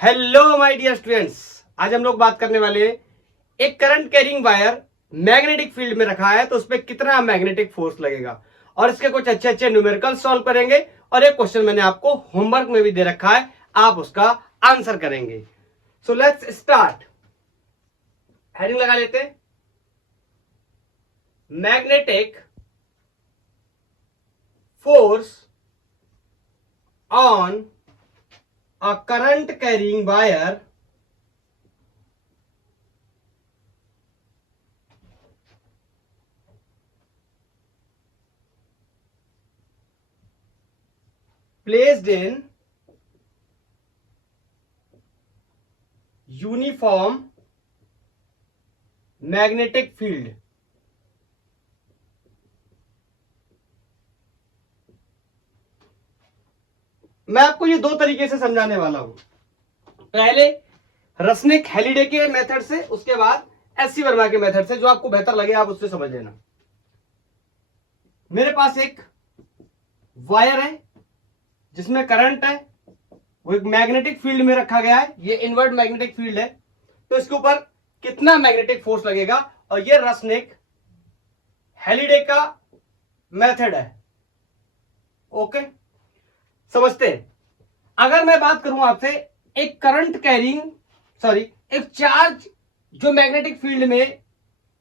Hello my dear students, आज हम लोग बात करने वाले हैं एक current carrying wire magnetic field में रखा है तो उस पर कितना मैग्नेटिक फोर्स लगेगा और इसके कुछ अच्छे अच्छे न्यूमेरिकल सॉल्व करेंगे। और एक क्वेश्चन मैंने आपको होमवर्क में भी दे रखा है, आप उसका आंसर करेंगे। So let's start. हेडिंग लगा लेते हैं, magnetic force on a current carrying wire placed in uniform magnetic field मैं आपको ये दो तरीके से समझाने वाला हूं। पहले रसनिक हेलिडे के मेथड से, उसके बाद एससी वर्मा के मेथड से, जो आपको बेहतर लगे आप उससे समझ लेना। मेरे पास एक वायर है जिसमें करंट है, वो एक मैग्नेटिक फील्ड में रखा गया है, ये इनवर्ट मैग्नेटिक फील्ड है। तो इसके ऊपर कितना मैग्नेटिक फोर्स लगेगा, और ये रसनिक हेलिडे का मेथड है। ओके, समझते हैं। अगर मैं बात करूं आपसे, एक करंट कैरिंग एक चार्ज जो मैग्नेटिक फील्ड में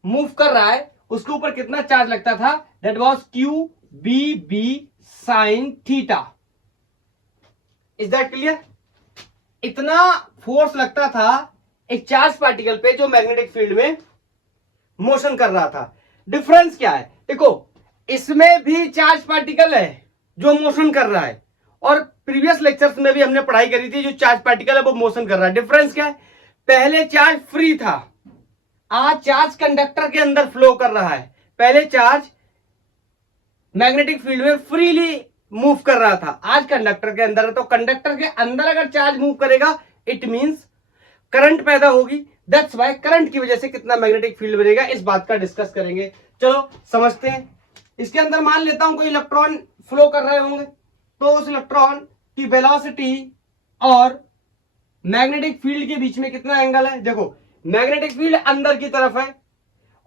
मूव कर रहा है उसके ऊपर कितना चार्ज लगता था, that was Q B B sine theta. Is that clear? इतना फोर्स लगता था एक चार्ज पार्टिकल पे जो मैग्नेटिक फील्ड में मोशन कर रहा था। डिफरेंस क्या है? देखो, इसमें भी चार्ज पार्टिकल है जो मोशन कर रहा है, और प्रीवियस लेक्चर्स में भी हमने पढ़ाई करी थी, जो चार्ज पार्टिकल है वो मोशन कर रहा है। डिफरेंस क्या है? पहले चार्ज फ्री था, आज चार्ज कंडक्टर के अंदर फ्लो कर रहा है। पहले चार्ज मैग्नेटिक फील्ड में फ्रीली मूव कर रहा था, आज कंडक्टर के अंदर है। तो कंडक्टर के अंदर अगर चार्ज मूव करेगा इट मींस करंट पैदा होगी। दैट्स व्हाई करंट की वजह से कितना मैग्नेटिक फील्ड बनेगा, इस बात का डिस्कस करेंगे। चलो समझते हैं। इसके अंदर मान लेता हूं कोई इलेक्ट्रॉन फ्लो कर रहे होंगे, तो उस इलेक्ट्रॉन की वेलोसिटी और मैग्नेटिक फील्ड के बीच में कितना एंगल है। देखो, मैग्नेटिक फील्ड अंदर की तरफ है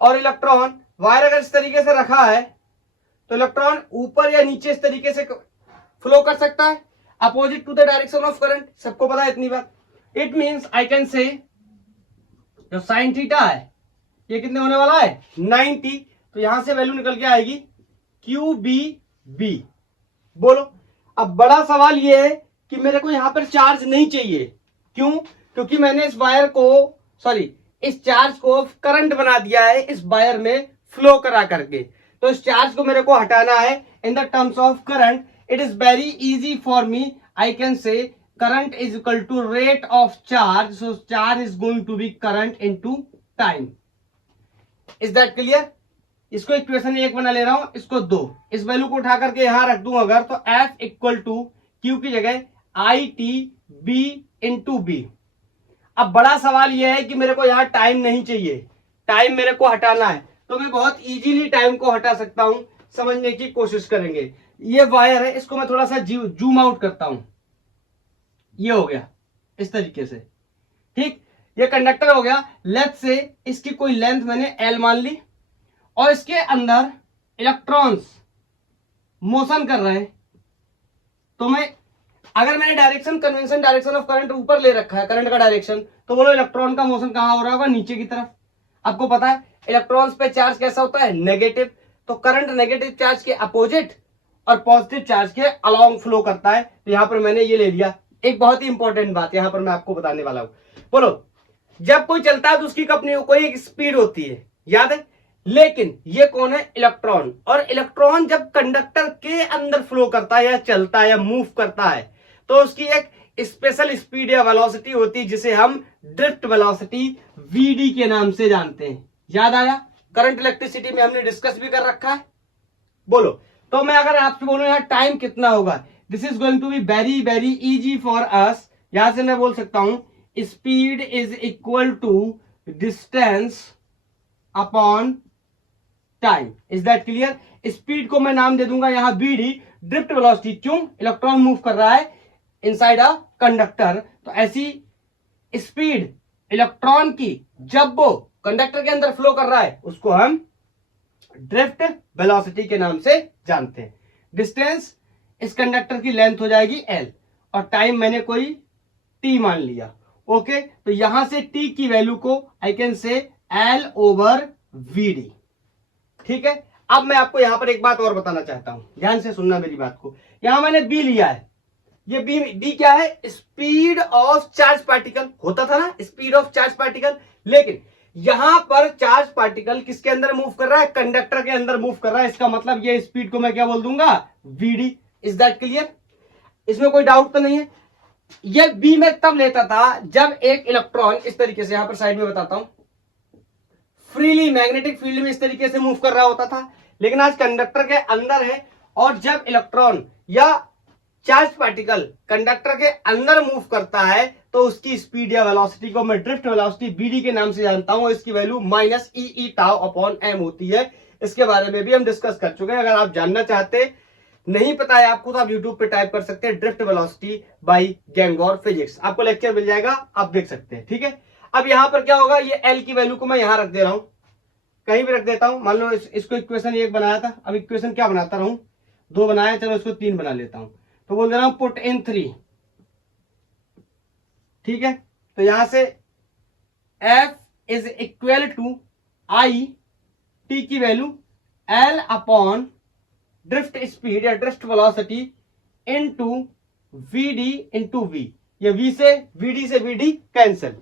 और इलेक्ट्रॉन, वायर अगर इस तरीके से रखा है तो इलेक्ट्रॉन ऊपर या नीचे इस तरीके से फ्लो कर सकता है, opposite to the direction of current. सबको पता है इतनी बात। इट मींस आई कैन से जो साइन थीटा है ये कितने होने वाला है, 90। तो यहां से वैल्यू निकल के आएगी क्यू बी बी। बोलो, अब बड़ा सवाल ये है कि मेरे को यहां पर चार्ज नहीं चाहिए। क्यों? क्योंकि मैंने इस वायर को इस चार्ज को करंट बना दिया है इस वायर में फ्लो करा करके। तो इस चार्ज को मेरे को हटाना है in the terms of current. It is very easy for me, I can say current is equal to rate of charge, so charge is going to be current into time. Is that clear? इसको equation 1 बना ले रहा हूं, इसको 2, इस value को उठा करके यहां रख दूं अगर, तो F इक्वल टू क्यू की जगह I T B into B. अब बड़ा सवाल यह है कि मेरे को यहां टाइम नहीं चाहिए, टाइम मेरे को हटाना है। तो मैं बहुत इजीली टाइम को हटा सकता हूं, समझने की कोशिश करेंगे। ये वायर है, इसको मैं थोड़ा सा जूम आउट करता हूं, ये हो गया इस तरीके से। ठीक, ये कंडक्टर हो गया। लेट्स से इसकी कोई लेंथ मैंने L मान ली, और इसके अंदर इलेक्ट्रॉन्स मोशन कर रहे हैं। तो मैं, अगर मैंने direction convention direction of current ऊपर ले रखा है, करंट का डायरेक्शन, तो बोलो इलेक्ट्रॉन का मोशन कहां हो रहा होगा, नीचे की तरफ। आपको पता है इलेक्ट्रॉन्स पे चार्ज कैसा होता है, नेगेटिव। तो करंट नेगेटिव चार्ज के अपोजिट और पॉजिटिव चार्ज के अलोंग फ्लो करता है। तो यहां पर मैंने ये ले लिया। एक बहुत ही इंपॉर्टेंट बात यहां पर मैं आपको बताने वाला हूं। बोलो, जब कोई चलता है तो उसकी कोई एक स्पीड होती है, याद है? लेकिन ये कौन है, इलेक्ट्रॉन। और इलेक्ट्रॉन जब कंडक्टर के अंदर फ्लो करता है या चलता है या मूव करता है, तो उसकी एक स्पेशल स्पीड या वेलोसिटी होती है जिसे हम ड्रिफ्ट वेलोसिटी वीडी के नाम से जानते हैं। याद आया? करंट इलेक्ट्रिसिटी में हमने डिस्कस भी कर रखा है। बोलो, तो मैं अगर आपसे बोलूं यार टाइम कितना होगा, this is going to be very very easy for us. यहां से मैं बोल सकता हूं speed is equal to distance upon time. Is that clear? Speed को मैं नाम दे दूंगा यहां बीडी, ड्रिफ्ट वेलोसिटी। क्यों? इलेक्ट्रॉन मूव कर रहा है इनसाइड अ कंडक्टर, तो ऐसी स्पीड इलेक्ट्रॉन की जब वो कंडक्टर के अंदर फ्लो कर रहा है उसको हम ड्रिफ्ट वेलोसिटी के नाम से जानते हैं। डिस्टेंस इस कंडक्टर की लेंथ हो जाएगी l और टाइम मैंने कोई t मान लिया। ओके, तो यहां से t की वैल्यू को आई कैन से l ओवर vd। ठीक है, अब मैं आपको यहां पर एक बात और बताना चाहता हूं, ध्यान से सुनना मेरी बात को। यहां मैंने b लिया है, ये b क्या है? स्पीड ऑफ चार्ज पार्टिकल होता था ना, स्पीड ऑफ चार्ज पार्टिकल। लेकिन यहां पर चार्ज पार्टिकल किसके अंदर मूव कर रहा है? कंडक्टर के अंदर मूव कर रहा है। इसका मतलब ये स्पीड को मैं क्या बोल दूंगा? vd। Is that clear? इसमें कोई डाउट तो नहीं है? ये b में तब लेता था जब एक इलेक्ट्रॉन इस तरीके से, यहां पर साइड में बताता हूं, फ्रीली मैग्नेटिक फील्ड में इस तरीके से मूव कर रहा होता था। लेकिन आज कंडक्टर के अंदर है, और जब इलेक्ट्रॉन या चार्ज पार्टिकल कंडक्टर के अंदर मूव करता है तो उसकी स्पीड या वेलोसिटी को मैं ड्रिफ्ट वेलोसिटी bd के नाम से जानता हूं। इसकी वैल्यू माइनस ई टाउ अपॉन m होती है। इसके बारे में भी हम डिस्कस कर चुके हैं। अगर आप जानना चाहते, नहीं पता है आपको, तो आप YouTube पे टाइप कर सकते हैं ड्रिफ्ट वेलोसिटी बाय गैंगोर फिजिक्स, आपको लेक्चर मिल जाएगा, आप देख सकते हैं। ठीक है, अब यहां पर क्या होगा? ये L की वैल्यू को मैं यहां रख दे रहा हूं, कहीं भी रख देता हूं। मान लो इसको इक्वेशन 1 बनाया था, अब इक्वेशन क्या बनाता रहूं? 2 बनाया, चलो इसको 3 बना लेता हूं। तो बोल दे रहा हूं पुट इन 3। ठीक है, तो यहां से F is equal to I, T की value L upon drift speed या drift velocity into vd into v। ये v से vd से vd cancel.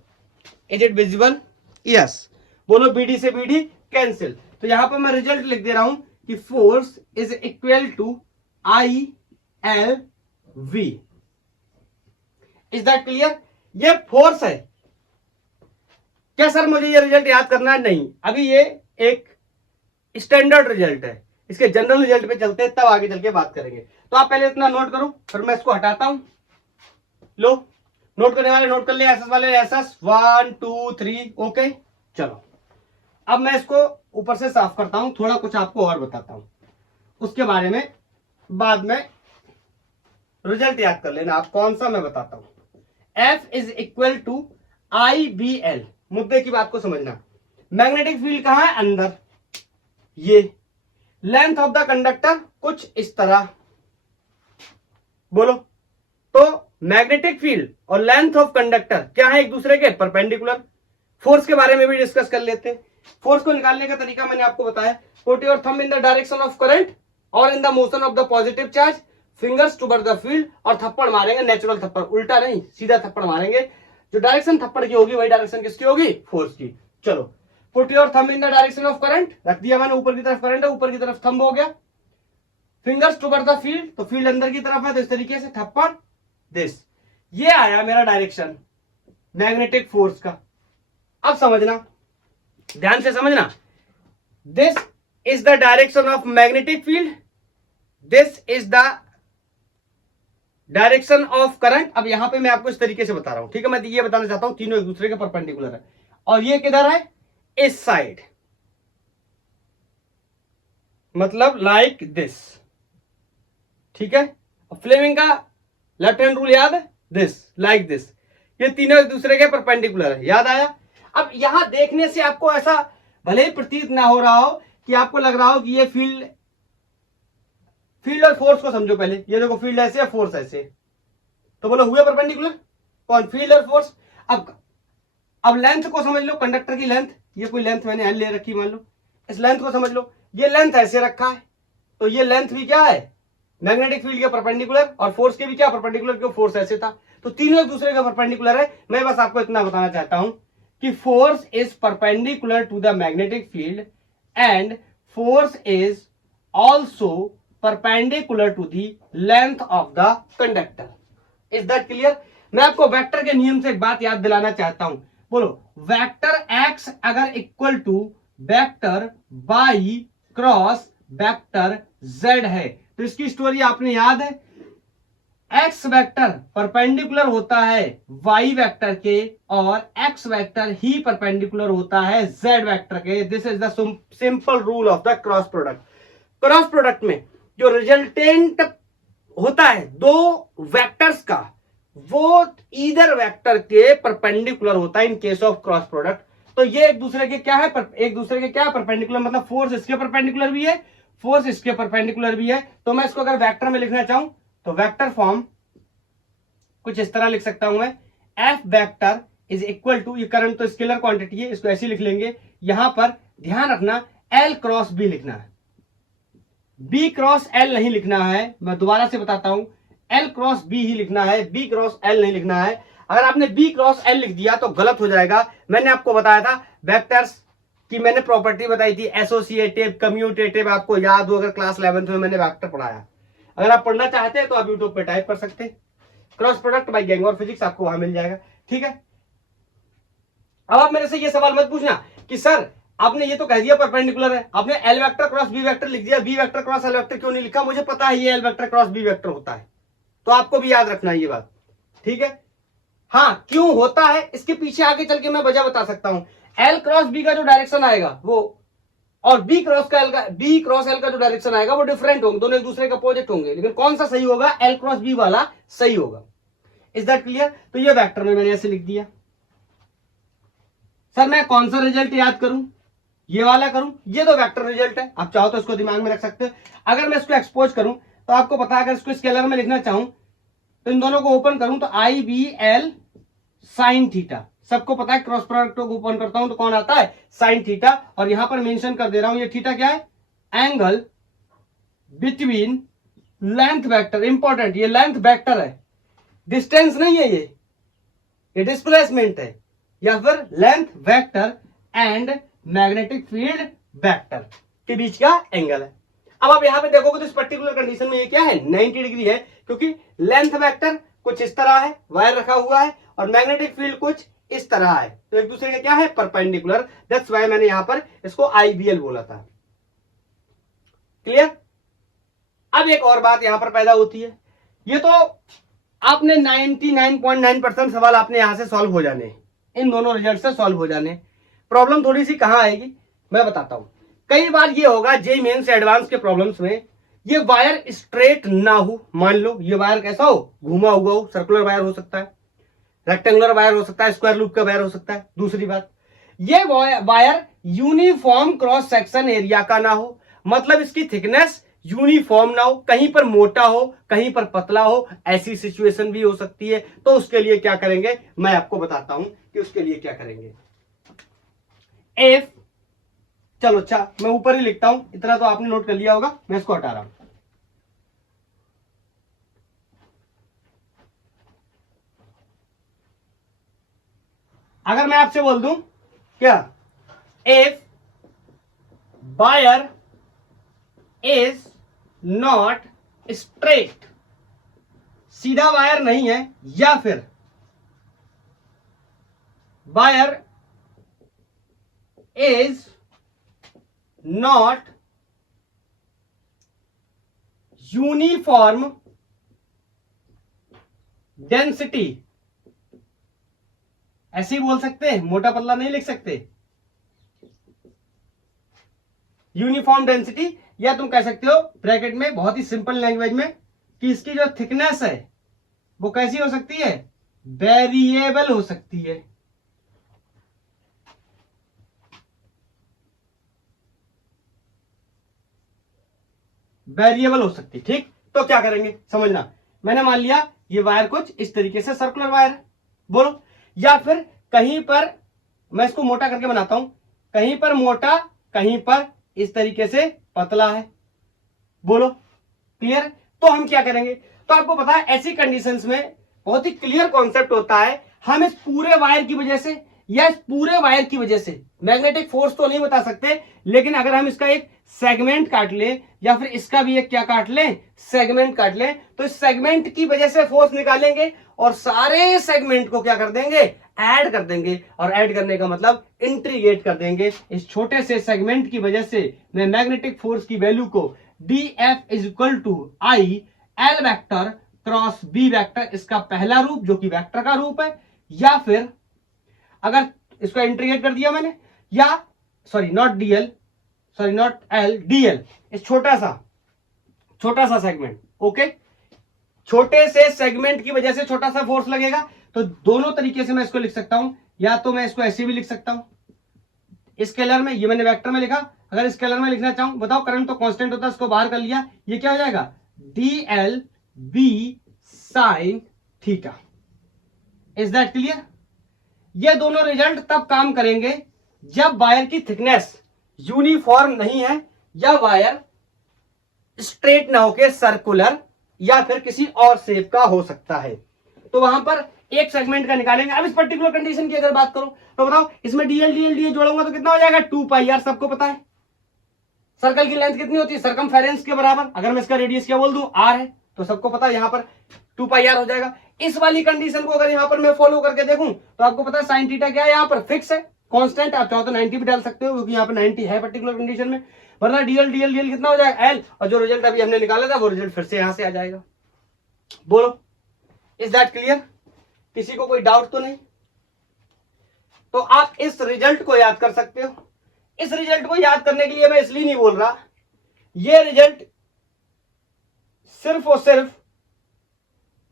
Is it visible? Yes, बोलो bd से vd कैंसिल। तो यहां पर मैं रिजल्ट लिख दे रहा हूं कि force is equal to I L v। Is that clear? ये फोर्स है। क्या सर मुझे ये रिजल्ट याद करना है? नहीं, अभी ये एक स्टैंडर्ड रिजल्ट है, इसके जनरल रिजल्ट पे चलते हैं, तब आगे चल के बात करेंगे। तो आप पहले इतना नोट करो, फिर मैं इसको हटाता हूं। लो, नोट करने वाले नोट कर ले, एसएस वाले एसएस 1 2 3। ओके, चलो अब मैं इसको ऊपर से साफ करता हूं, थोड़ा कुछ आपको और बताता हूं, उसके बारे में बाद में रिजल्ट याद कर लेना आप कौन सा मैं बताता हूं। F is equal to I B L. मुद्दे की बात को समझना, मैग्नेटिक फील्ड कहां है? अंदर। ये लेंथ ऑफ द कंडक्टर कुछ इस तरह, बोलो। तो मैग्नेटिक फील्ड और लेंथ ऑफ कंडक्टर क्या है? एक दूसरे के परपेंडिकुलर। फोर्स के बारे में भी डिस्कस कर लेते हैं। फोर्स को निकालने का तरीका मैंने आपको बताया। Put your thumb in the direction of current और in the motion of the positive charge, fingers toward the field, और थप्पड़ मारेंगे, नेचुरल थप्पड़, उल्टा नहीं, सीधा थप्पड़ मारेंगे। जो डायरेक्शन थप्पड़ की होगी वही डायरेक्शन किसकी होगी? फोर्स की। चलो, put your thumb in the direction of current, रख दिया मैंने, ऊपर की तरफ करंट है, ऊपर की तरफ थंब हो गया। फिंगर्स टुवर्ड द फील्ड, तो फील्ड अंदर की तरफ है, तो इस तरीके से थप्पड़, दिस। ये आया मेरा डायरेक्शन मैग्नेटिक फोर्स का। अब समझना, ध्यान से समझना, this is the direction of magnetic field, this is the direction of current. अब यहां पे मैं आपको इस तरीके से बता रहा हूं, ठीक है? मैं ये बताना चाहता हूं तीनों एक दूसरे के परपेंडिकुलर है, और ये किधर है? इस साइड, मतलब लाइक दिस। ठीक है, फ्लेमिंग का लेफ्ट हैंड रूल याद है? This, like this. ये तीनों एक दूसरे के परपेंडिकुलर है, याद आया? अब यहां देखने से आपको ऐसा भले ही प्रतीत ना हो रहा हो कि आपको लग रहा हो कि ये फील्ड और फोर्स को समझो पहले। ये देखो, फील्ड ऐसे है, फोर्स ऐसे, तो बोलो हुए परपेंडिकुलर कौन? फील्ड और फोर्स। अब लेंथ को समझ लो, कंडक्टर की लेंथ, ये कोई लेंथ मैंने ले रखी, मान लो इस लेंथ को समझ लो। ये लेंथ ऐसे रखा है, तो ये लेंथ भी क्या है? मैग्नेटिक फील्ड के परपेंडिकुलर, और फोर्स के भी क्या परपेंडिकुलर, क्यों? फोर्स ऐसे था, तो तीनों एक दूसरे के परपेंडिकुलर है। मैं बस आपको इतना बताना चाहता हूं कि force is perpendicular to the magnetic field and force is also perpendicular to the length of the conductor. Is that clear? मैं आपको वेक्टर के नियम से एक बात याद दिलाना चाहता हूं। बोलो, वेक्टर एक्स अगर equal to vector Y cross vector Z है, तो इसकी स्टोरी आपने याद है। एक्स वेक्टर परपेंडिकुलर होता है वाई वेक्टर के, और एक्स वेक्टर ही परपेंडिकुलर होता है जेड वेक्टर के। This is the simple rule of the cross product. Cross product में जो रिजल्टेंट होता है दो वेक्टर्स का, वो ईदर वेक्टर के परपेंडिकुलर होता है in case of cross product. तो ये एक दूसरे के क्या है, एक दूसरे के क्या परपेंडिकुलर, मतलब फोर्स इसके परपेंडिकुलर भी है, फोर्स इसके परपेंडिकुलर भी है। तो मैं इसको अगर वेक्टर में लिखना चाहूं तो वेक्टर फॉर्म कुछ इस तरह लिख सकता हूं मैं, F vector is equal to, ये करंट तो स्केलर क्वांटिटी है, इसको ऐसे लिख लेंगे। यहां पर ध्यान रखना एल क्रॉस बी लिखना है, बी क्रॉस एल नहीं लिखना है। मैं दोबारा से बताता हूं, एल क्रॉस बी ही लिखना है, बी क्रॉस एल नहीं लिखना है। अगर आपने बी क्रॉस एल लिख दिया तो गलत हो जाएगा। मैंने आपको बताया था वेक्टर्स की, मैंने प्रॉपर्टी बताई थी एसोसिएटिव, कम्यूटेटिव, आपको याद हो अगर क्लास 11th में मैंने वेक्टर पढ़ाया। अगर आप पढ़ना चाहते हैं तो आप यूट्यूब पे टाइप कर सकते हैं, क्रॉस प्रोडक्ट बाय गैंग और फिजिक्स, आपको वहां मिल जाएगा। ठीक है, अब आप मेरे से ये सवाल मत पूछना कि सर आपने ये तो कह दिया परपेंडिकुलर है, आपने L vector cross B vector लिख दिया, B vector cross L vector क्यों नहीं लिखा? मुझे पता है ये L vector cross B vector होता है, तो आपको भी याद रखना है ये बात। ठीक है, हाँ क्यों होता है इसके पीछे आगे चल के मैं वजह बता सकता हूं। एल क्रॉस बी का जो डायरेक्शन आएगा वो, और बी क्रॉस एल का जो डायरेक्शन आएगा वो डिफरेंट होंगे, दोनों एक दूसरे के अपोजिट होंगे, लेकिन कौन सा सही होगा? एल क्रॉस बी वाला सही होगा। Is that clear? तो ये वेक्टर में मैंने ऐसे लिख दिया। सर मैं कौन सा रिजल्ट याद करूं, ये वाला करूं? ये तो वेक्टर रिजल्ट है, आप चाहो तो इसको दिमाग में रख सकते हो। अगर मैं इसको एक्सपोज करूं तो आपको पता है, अगर इसको स्केलर में लिखना चाहूं तो इन दोनों को ओपन करूं तो आई बी एल साइन थीटा, सबको पता है क्रॉस प्रोडक्ट को ओपन करता हूं तो कौन आता है? Sine theta. और यहां पर मेंशन कर दे रहा हूं, ये थीटा क्या है? Angle between length vector, important, ये लेंथ वेक्टर है, डिस्टेंस नहीं है, ये डिस्प्लेसमेंट है, या फिर length vector and magnetic field vector के बीच का एंगल है। अब आप यहां पे देखोगे तो इस पर्टिकुलर कंडीशन में ये क्या है? 90 डिग्री है, क्योंकि लेंथ वेक्टर कुछ इस तरह है, वायर रखा हुआ है, और मैग्नेटिक फील्ड कुछ इस तरह है, तो एक दूसरे के क्या है? परपेंडिकुलर। दैट्स व्हाई मैंने यहां पर इसको आईबीएल बोला था। क्लियर? अब एक और बात यहां पर पैदा होती है, ये तो आपने 99.9% सवाल आपने यहां से सॉल्व हो जाने, इन दोनों रिजल्ट से सॉल्व हो जाने। प्रॉब्लम थोड़ी सी कहां आएगी मैं बताता हूं। कई बार ये होगा जेईई मेंस एडवांस के प्रॉब्लम्स में, ये वायर स्ट्रेट ना हो, मान लो ये वायर कैसा हो? घुमा हुआ हो, सर्कुलर वायर हो सकता है, रेक्टेंगुलर वायर हो सकता है, स्क्वायर लूप का वायर हो सकता है। दूसरी बात, ये wire uniform cross section area का ना हो, मतलब इसकी थिकनेस यूनिफॉर्म ना हो, कहीं पर मोटा हो कहीं पर पतला हो, ऐसी सिचुएशन भी हो सकती है। तो उसके लिए क्या करेंगे मैं आपको बताता हूं कि उसके लिए क्या करेंगे। इफ, चलो अच्छा मैं ऊपर ही लिखता हूं, इतना तो आपने नोट कर लिया होगा, मैं इसको हटा रहा हूं। अगर मैं आपसे बोल दूं क्या, if wire is not straight, सीधा वायर नहीं है, या फिर wire is not uniform density, ऐसे ही बोल सकते हैं, मोटा पतला नहीं लिख सकते, यूनिफॉर्म डेंसिटी, या तुम कह सकते हो ब्रैकेट में बहुत ही सिंपल लैंग्वेज में कि इसकी जो थिकनेस है वो कैसी हो सकती है? वेरिएबल हो सकती है। वेरिएबल हो सकती है, ठीक। तो क्या करेंगे समझना, मैंने मान लिया ये वायर कुछ इस तरीके से सर्कुलर वायर है, बोलो, या फिर कहीं पर मैं इसको मोटा करके बनाता हूं, कहीं पर मोटा कहीं पर इस तरीके से पतला है, बोलो क्लियर? तो हम क्या करेंगे, तो आपको पता है ऐसी कंडीशंस में बहुत ही क्लियर कॉन्सेप्ट होता है, हम इस पूरे वायर की वजह से या इस पूरे वायर की वजह से मैग्नेटिक फोर्स तो नहीं बता सकते, लेकिन अगर हम इसका एक सेगमेंट काट लें या फिर इसका भी एक क्या काट लें, सेगमेंट काट लें, तो इस सेगमेंट की वजह से फोर्स निकालेंगे और सारे सेगमेंट को क्या कर देंगे? ऐड कर देंगे, और ऐड करने का मतलब इंटीग्रेट कर देंगे। इस छोटे से सेगमेंट की वजह से मैं मैग्नेटिक फोर्स की वैल्यू को dF is equal to I L vector cross B vector, इसका पहला रूप जो कि वेक्टर का रूप है, या फिर अगर इसको इंटीग्रेट कर दिया मैंने, या sorry not DL, sorry naught L, DL, इस छोटा सा सेगमेंट, ओके, छोटे से सेगमेंट की वजह से छोटा सा फोर्स लगेगा। तो दोनों तरीके से मैं इसको लिख सकता हूं, या तो मैं इसको ऐसे भी लिख सकता हूं स्केलर में, ये मैंने वेक्टर में लिखा। अगर स्केलर में लिखना चाहूं, बताओ करंट तो कांस्टेंट होता है, इसको बाहर कर लिया, ये क्या हो जाएगा dl b sin theta. Is that clear? ये दोनों रिजल्ट तब काम करेंगे जब वायर की थिकनेस यूनिफॉर्म नहीं है, या वायर स्ट्रेट ना होके सर्कुलर या फिर किसी और शेप का हो सकता है। तो वहां पर एक सेगमेंट का निकालेंगे। अब इस पर्टिकुलर कंडीशन की अगर बात करूं तो बताओ, इसमें डीएल डीएल डी जोड़ूंगा तो कितना हो जाएगा 2πr। सबको पता है सर्कल की लेंथ कितनी होती है, सरकमफेरेंस के बराबर। अगर मैं इसका रेडियस क्या बोल दूं r है, तो सबको पता है यहां पर 2πr हो जाएगा। इस वाली कंडीशन को अगर यहां पर मैं फॉलो करके देखूं तो आपको पता है साइन थीटा क्या है, यहां पर फिक्स है, कांस्टेंट। आप चाहो तो 90 भी डाल सकते हो, क्योंकि यहां पर 90 है पर्टिकुलर कंडीशन में। वरना डीएल डीएल डीएल कितना हो जाएगा एल, और जो रिजल्ट अभी हमने निकाला था वो रिजल्ट फिर से यहां से आ जाएगा। बोलो, इज दैट क्लियर? किसी को कोई डाउट तो नहीं? तो आप इस रिजल्ट को याद कर सकते हो। इस रिजल्ट को याद करने के लिए मैं इसलिए नहीं बोल रहा, ये रिजल्ट सिर्फ और सिर्फ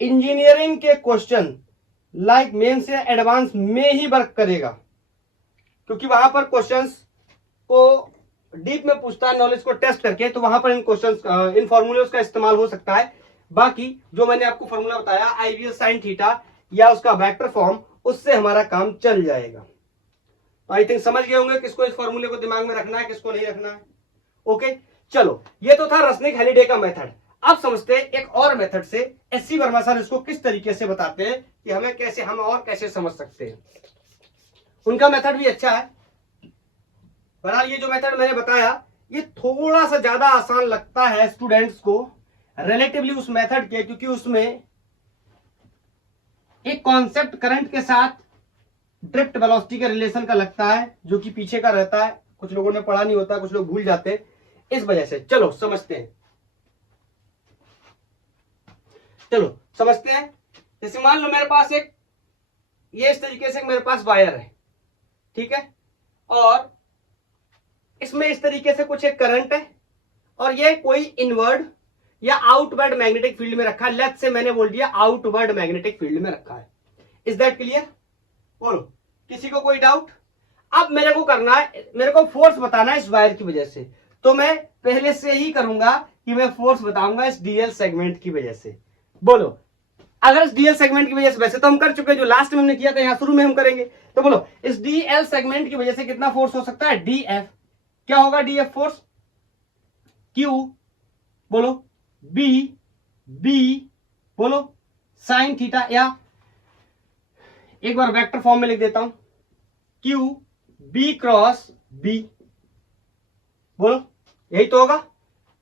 इंजीनियरिंग के क्वेश्चन लाइक मेंस या एडवांस में ही वर्क करेगा, क्योंकि वहां पर क्वेश्चंस को डीप में पूछता है नॉलेज को टेस्ट करके, तो वहां पर इन क्वेश्चंस इन फॉर्मूले का इस्तेमाल हो सकता है। बाकी जो मैंने आपको फॉर्मूला बताया आईवीएल साइन थीटा या उसका वेक्टर फॉर्म, उससे हमारा काम चल जाएगा। आई थिंक समझ गए होंगे किसको इस फॉर्मूले को दिमाग में रखना है, किसको नहीं रखना है। ओके, चलो, ये तो था रसनिक हैलिडे का मेथड। अब समझते हैं एक और मेथड से, एससी वर्मा सर इसको किस तरीके से बताते हैं कि हमें कैसे, हम और कैसे समझ सकते हैं। उनका मेथड भी अच्छा है। बहरहाल ये जो मेथड मैंने बताया ये थोड़ा सा ज्यादा आसान लगता है स्टूडेंट्स को रिलेटिवली उस मेथड के, क्योंकि उसमें एक कॉन्सेप्ट करंट के साथ ड्रिफ्ट वेलोसिटी के रिलेशन का लगता है, जो कि पीछे का रहता है। कुछ लोगों ने पढ़ा नहीं होता, कुछ लोग भूल जाते हैं, इस वजह से। चलो समझते हैं, चलो समझते हैं। जैसे मान लो मेरे पास एक, ये इस तरीके से मेरे पास वायर है, ठीक है, और इसमें इस तरीके से कुछ एक करंट है, और ये कोई इनवर्ड या आउटवर्ड मैग्नेटिक फील्ड में रखा है। लेफ्ट से मैंने बोल दिया आउटवर्ड मैग्नेटिक फील्ड में रखा है। Is that clear? बोलो, किसी को कोई डाउट? अब मेरे को करना है, मेरे को फोर्स बताना है इस वायर की वजह से, तो मैं पहले से ही करूंगा कि मैं फोर्स बताऊंगा इस डीएल सेगमेंट की वजह से। बोलो, अगर इस डीएल सेगमेंट की वजह से, वैसे तो हम कर चुके हैं, जो लास्ट में हमने किया था यहां शुरू में हम करेंगे, तो बोलो इस डीएल सेगमेंट की वजह से कितना फोर्स हो सकता है, डीएफ। क्या होगा डीएफ फोर्स? क्यू, बोलो, बी, बी, बोलो साइन थीटा, या एक बार वेक्टर फॉर्म में लिख देता हूं, क्यू बी क्रॉस बी। बोलो, यही तो होगा।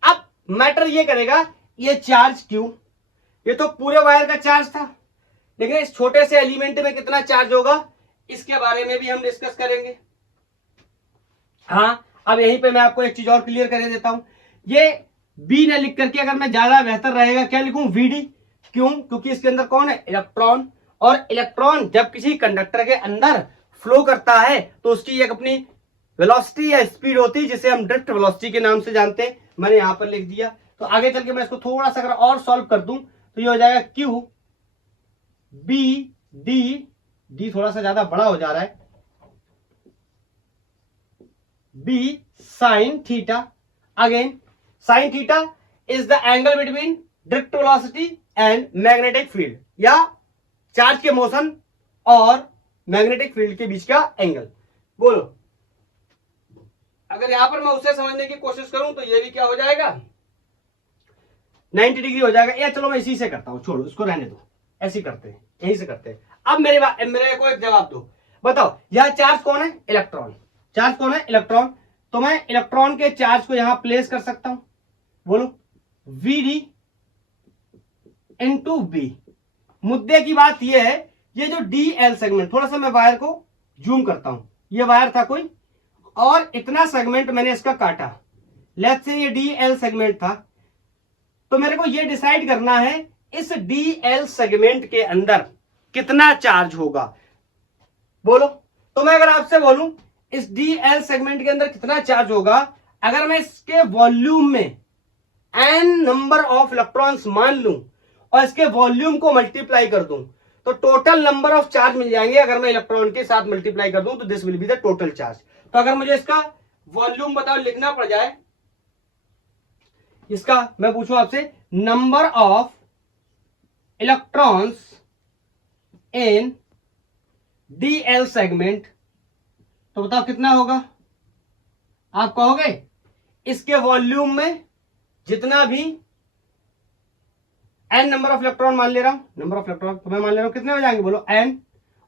अब मैटर ये करेगा, ये चार्ज क्यू, ये तो पूरे वायर का चार्ज था, लेकिन इस छोटे से एलिमेंट में कितना चार्ज होगा, इसके बारे में भी हम डिस्कस करेंगे। हाँ, अब यहीं पे मैं आपको एक चीज और क्लियर कर देता हूं। ये बी ने लिख करके अगर मैं ज्यादा बेहतर रहेगा क्या लिखूं, वीडी। क्यों? क्योंकि इसके अंदर कौन है, इलेक्ट्रॉन, और इलेक्ट्रॉन जब किसी कंडक्टर के अंदर फ्लो करता है तो उसकी एक अपनी वेलोसिटी या स्पीड होती है, जिसे हम ड्रिफ्ट वेलोसिटी के नाम से जानते हैं। मैंने यहां पर लिख दिया। तो आगे चल के मैं इसको थोड़ा सा अगर और सॉल्व कर दूं तो ये हो जाएगा क्यू बी डी, डी थोड़ा सा ज्यादा बड़ा हो जा रहा है, B sine theta. Again sine theta is the angle between drift velocity and magnetic field, या चार्ज के मोशन और मैग्नेटिक फील्ड के बीच का एंगल। बोलो, अगर यहां पर मैं उसे समझने की कोशिश करूं तो ये भी क्या हो जाएगा, 90 डिग्री हो जाएगा। या चलो मैं इसी से करता हूं, छोड़ो इसको, रहने दो, ऐसे करते हैं, यहीं से करते हैं। अब मेरे को एक जवाब दो, बताओ यह चार्ज कौन है, इलेक्ट्रॉन। चार्ज कौन है, इलेक्ट्रॉन। तो मैं इलेक्ट्रॉन के चार्ज को यहां प्लेस कर सकता हूं। बोलो, वीडी इनटू बी। मुद्दे की बात यह है, ये जो डीएल सेगमेंट, थोड़ा सा मैं वायर को जूम करता हूं, ये वायर था कोई, और इतना सेगमेंट मैंने इसका काटा, लेट्स से ये डीएल सेगमेंट था। तो मेरे को ये डिसाइड करना है इस डीएल सेगमेंट के अंदर कितना चार्ज होगा। बोलो, तो मैं अगर आपसे बोलूं इस डीएल सेगमेंट के अंदर कितना चार्ज होगा, अगर मैं इसके वॉल्यूम में n नंबर ऑफ इलेक्ट्रॉन्स मान लूं और इसके वॉल्यूम को मल्टीप्लाई कर दूं तो टोटल नंबर ऑफ चार्ज मिल जाएंगे। अगर मैं इलेक्ट्रॉन के साथ मल्टीप्लाई कर दूं तो this will be the total charge. तो अगर मुझे इसका वॉल्यूम बताओ लिखना पड़ जाए, इसका मैं पूछूं आपसे number of electrons in DL segment, तो बताओ कितना होगा। आप कहोगे इसके वॉल्यूम में जितना भी एन नंबर ऑफ इलेक्ट्रॉन मान ले रहा हूं, नंबर ऑफ इलेक्ट्रॉन तो मैं मान ले रहा हूं कितने हो जाएंगे, बोलो एन,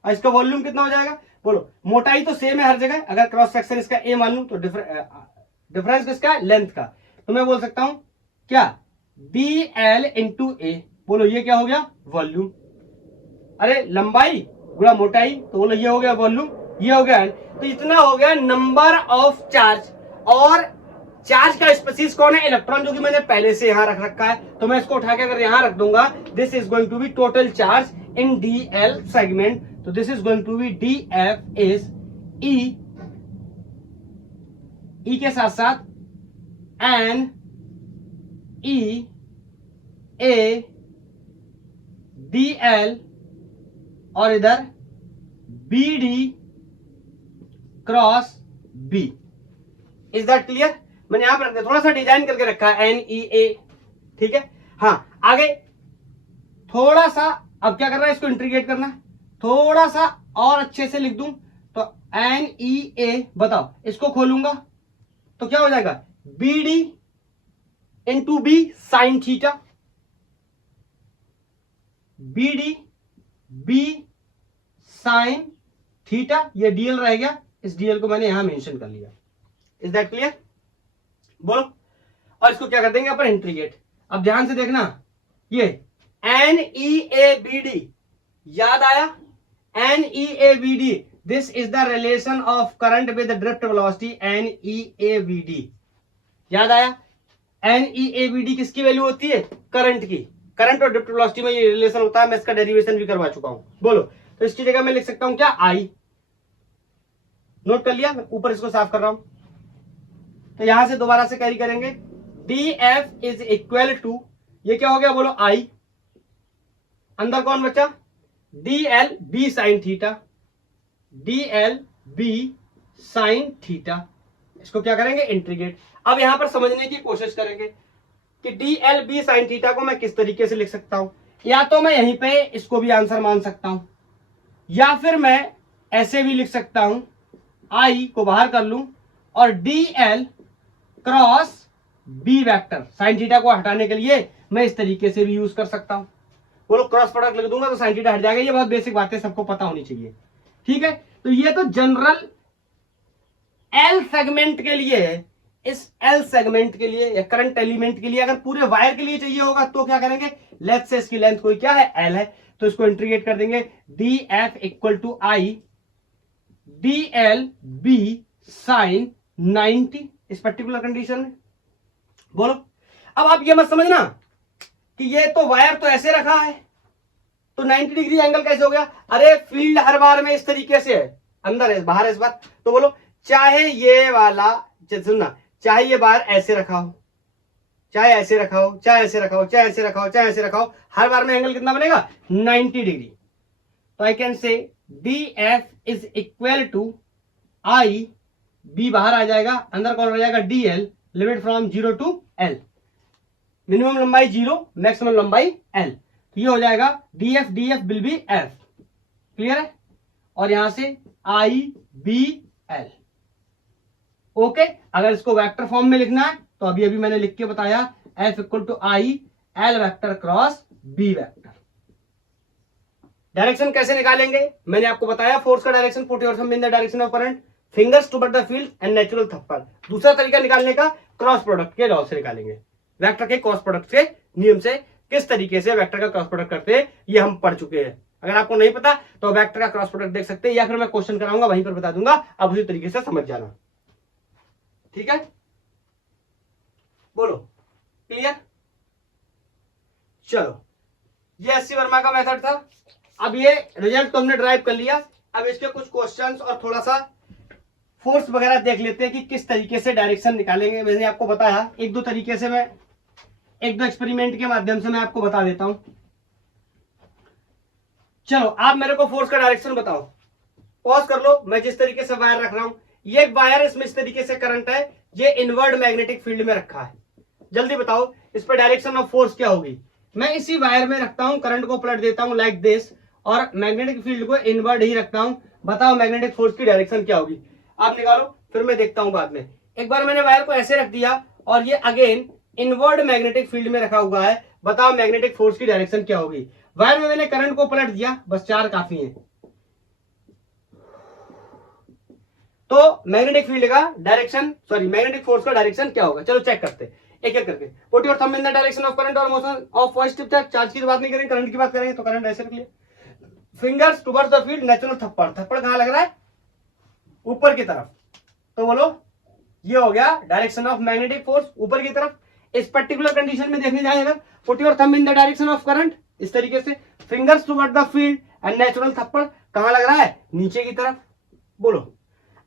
और इसका वॉल्यूम कितना हो जाएगा, बोलो। मोटाई तो सेम है हर जगह, अगर क्रॉस सेक्शन इसका ए मान लूं तो डिफरेंस किसका है, लेंथ का। तो मैं बोल सकता हूं क्या, बी एल इंटू ए, बोलो ये क्या हो गया, वॉल्यूम। अरे लंबाई गुणा मोटाई, तो बोलो ये हो गया वॉल्यूम, ये हो गया। तो इतना हो गया नंबर ऑफ चार्ज। और चार्ज का स्पीसीज कौन है, इलेक्ट्रॉन, जो कि मैंने पहले से यहां रख रखा है। तो मैं इसको उठा के अगर यहां रख दूंगा, this is going to be total charge in DL segment. तो this is going to be DF is E के साथ साथ N E A D L और इधर B D cross B. Is that clear. मैंने यहां पर रख दिया, थोड़ा सा डिजाइन करके रखा है एन ई ए, ठीक है। हाँ आगे थोड़ा सा, अब क्या करना है, इसको इंटीग्रेट करना है, थोड़ा सा और अच्छे से लिख दूं तो एन ई ए, बताओ इसको खोलूंगा तो क्या हो जाएगा, B D into B sine theta, B D B sine theta, ये डीएल रह गया, इस डीएल को मैंने यहां मेंशन कर लिया। इज दैट क्लियर, बोलो। और इसको क्या कर देंगे अपन, इंटीग्रेट। अब ध्यान से देखना, ये N E A B D, याद आया, N E A B D, this is the relation of current with drift velocity N E A B D, याद आया। N E A B D किसकी वैल्यू होती है, करंट की। Current और drift velocity में ये रिलेशन होता है, मैं इसका डेरिवेशन भी करवा चुका हूं, बोलो। तो इसकी जगह मैं लिख सकता हूं क्या, आई। नोट कर लिया, मैं ऊपर इसको साफ कर रहा हूं। तो यहां से दोबारा से कैरी करेंगे, D F is equal to, ये क्या हो गया, बोलो आई, अंदर कौन बचा, D L B sine theta, D L B sine theta. इसको क्या करेंगे, इंटीग्रेट। अब यहां पर समझने की कोशिश करेंगे कि D L B sine theta को मैं किस तरीके से लिख सकता हूं। या तो मैं यहीं पे इसको भी आंसर मान सकता हूं, या फिर मैं ऐसे भी लिख सकता हूं, आई को बाहर कर लूं और D L cross B vector, sine theta को हटाने के लिए मैं इस तरीके से भी यूज कर सकता हूं। बोलो क्रॉस प्रोडक्ट लिख दूंगा तो साइन थीटा हट जाएगा। ये बहुत बेसिक बातें सबको पता होनी चाहिए, ठीक है। तो ये तो जनरल एल सेगमेंट के लिए है। इस एल सेगमेंट के लिए या करंट एलिमेंट के लिए, अगर पूरे वायर के लिए चाहिए होगा तो क्या करेंगे, लेट्स से इसकी लेंथ कोई क्या है, एल है, तो इसको इंटीग्रेट कर देंगे, D F equal to I D L B sine 90, इस पर्टिकुलर कंडीशन में। बोलो। अब आप ये मत समझना कि ये तो वायर तो ऐसे रखा है तो 90 डिग्री एंगल कैसे हो गया। अरे फील्ड हर बार में इस तरीके से है, अंदर है बाहर है इस बार। तो बोलो, चाहे ये वाला, सुनना, चाहे ये बार ऐसे रखा हो, चाहे ऐसे रखा हो, चाहे ऐसे रखा हो, चाहे ऐसे रखा हो, चाहे ऐसे रखा हो, हर बार में एंगल कितना बनेगा, 90 डिग्री। तो I can say D F is equal to I, B बाहर आ जाएगा, अंदर कौन रह जाएगा, D L, limit from 0 to L, minimum लंबाई 0, मैक्सिमम लंबाई एल। तो ये हो जाएगा D F will be F, clear है। और यहां से आई बी एल, ओके। अगर इसको वेक्टर फॉर्म में लिखना है तो अभी अभी मैंने लिख के बताया, F equal to I L vector cross B vector. Direction कैसे निकालेंगे, मैंने आपको बताया, फोर्स का direction, put your thumb in the direction of current, fingers toward the field and natural थप्पड़। दूसरा तरीका निकालने का, क्रॉस प्रोडक्ट के लॉ से निकालेंगे, वेक्टर के क्रॉस प्रोडक्ट के नियम से किस तरीके से वेक्टर का क्रॉस प्रोडक्ट करते हैं, ये हम पढ़ चुके हैं। अगर आपको नहीं पता तो वेक्टर का क्रॉस प्रोडक्ट देख सकते हैं, या फिर मैं क्वेश्चन कराऊंगा वहीं पर बता दूंगा, अब उसी तरीके से समझ जाना, ठीक है। बोलो, क्लियर। चलो, ये एससी वर्मा का मेथड था। अब ये रिजल्ट तो हमने ड्राइव कर लिया, अब इसके कुछ क्वेश्चंस और थोड़ा सा फोर्स वगैरह देख लेते हैं कि किस तरीके से डायरेक्शन निकालेंगे। मैंने आपको बताया एक दो तरीके से, मैं एक दो एक्सपेरिमेंट के माध्यम से मैं आपको बता देता हूं। चलो आप मेरे को फोर्स का डायरेक्शन बताओ, पॉज कर लो। मैं जिस तरीके से वायर रख रहा हूं, ये एक वायर है, इसमें इस तरीके से करंट है, ये इनवर्ड मैग्नेटिक फील्ड में रखा है। जल्दी बताओ इस पर डायरेक्शन ऑफ फोर्स क्या होगी। मैं इसी वायर में रखता हूं, करंट को पलट देता हूं लाइक दिस, और मैग्नेटिक फील्ड को इनवर्ड ही रखता हूं। बताओ मैग्नेटिक फोर्स की डायरेक्शन क्या होगी, आप निकालो, फिर मैं देखता हूं बाद में। एक बार मैंने वायर को ऐसे रख दिया और ये अगेन इनवर्ड मैग्नेटिक फील्ड में रखा हुआ है, बताओ मैग्नेटिक फोर्स की डायरेक्शन क्या होगी। वायर में मैंने करंट को पलट दिया, बस 4 काफी है। तो मैग्नेटिक फील्ड का डायरेक्शन, सॉरी मैग्नेटिक फोर्स का डायरेक्शन क्या होगा, चलो चेक करते हैं एक एक करके। Put your thumb in the direction of current और motion of first step. Charge की बात नहीं करेंगे, करंट की बात करेंगे, तो करंट ऐसे रख लिया। Fingers towards the field, natural थप्पड़, थप्पड़ कहां लग रहा है, ऊपर की तरफ। तो बोलो ये हो गया डायरेक्शन ऑफ मैग्नेटिक फोर्स, ऊपर की तरफ। इस पर्टिकुलर कंडीशन में देखने जाए अगर, put your thumb in the direction of current, इस तरीके से, fingers toward the field and natural थप्पड़ कहां लग रहा है, नीचे की तरफ। बोलो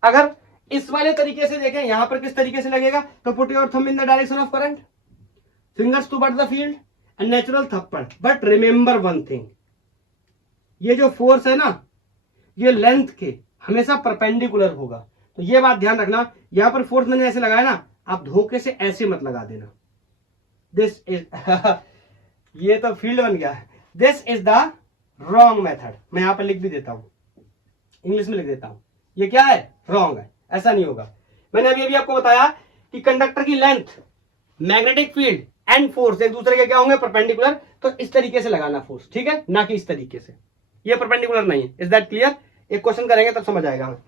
अगर इस वाले तरीके से देखें, यहां पर किस तरीके से लगेगा, तो put your thumb in the direction of current, fingers toward the field and natural थप्पड़। बट रिमेंबर वन थिंग, ये जो फोर्स है ना, ये लेंथ के हमेशा परपेंडिकुलर होगा। तो ये बात ध्यान रखना, यहां पर फोर्स मैंने ऐसे लगाया ना, आप धोखे से ऐसे मत लगा देना। दिस इज ये तो फील्ड बन गया। This is the wrong method. मैं यहां पर लिख भी देता हूं, इंग्लिश में लिख देता हूं, ये क्या है, रॉन्ग है, ऐसा नहीं होगा। मैंने अभी आपको बताया कि कंडक्टर की length, magnetic field and force एक दूसरे के क्या होंगे, परपेंडिकुलर। तो इस तरीके से लगाना फोर्स, ठीक है, ना कि इस तरीके से, ये परपेंडिकुलर नहीं है। Is that clear? एक क्वेश्चन करेंगे तब समझ आएगा हमें,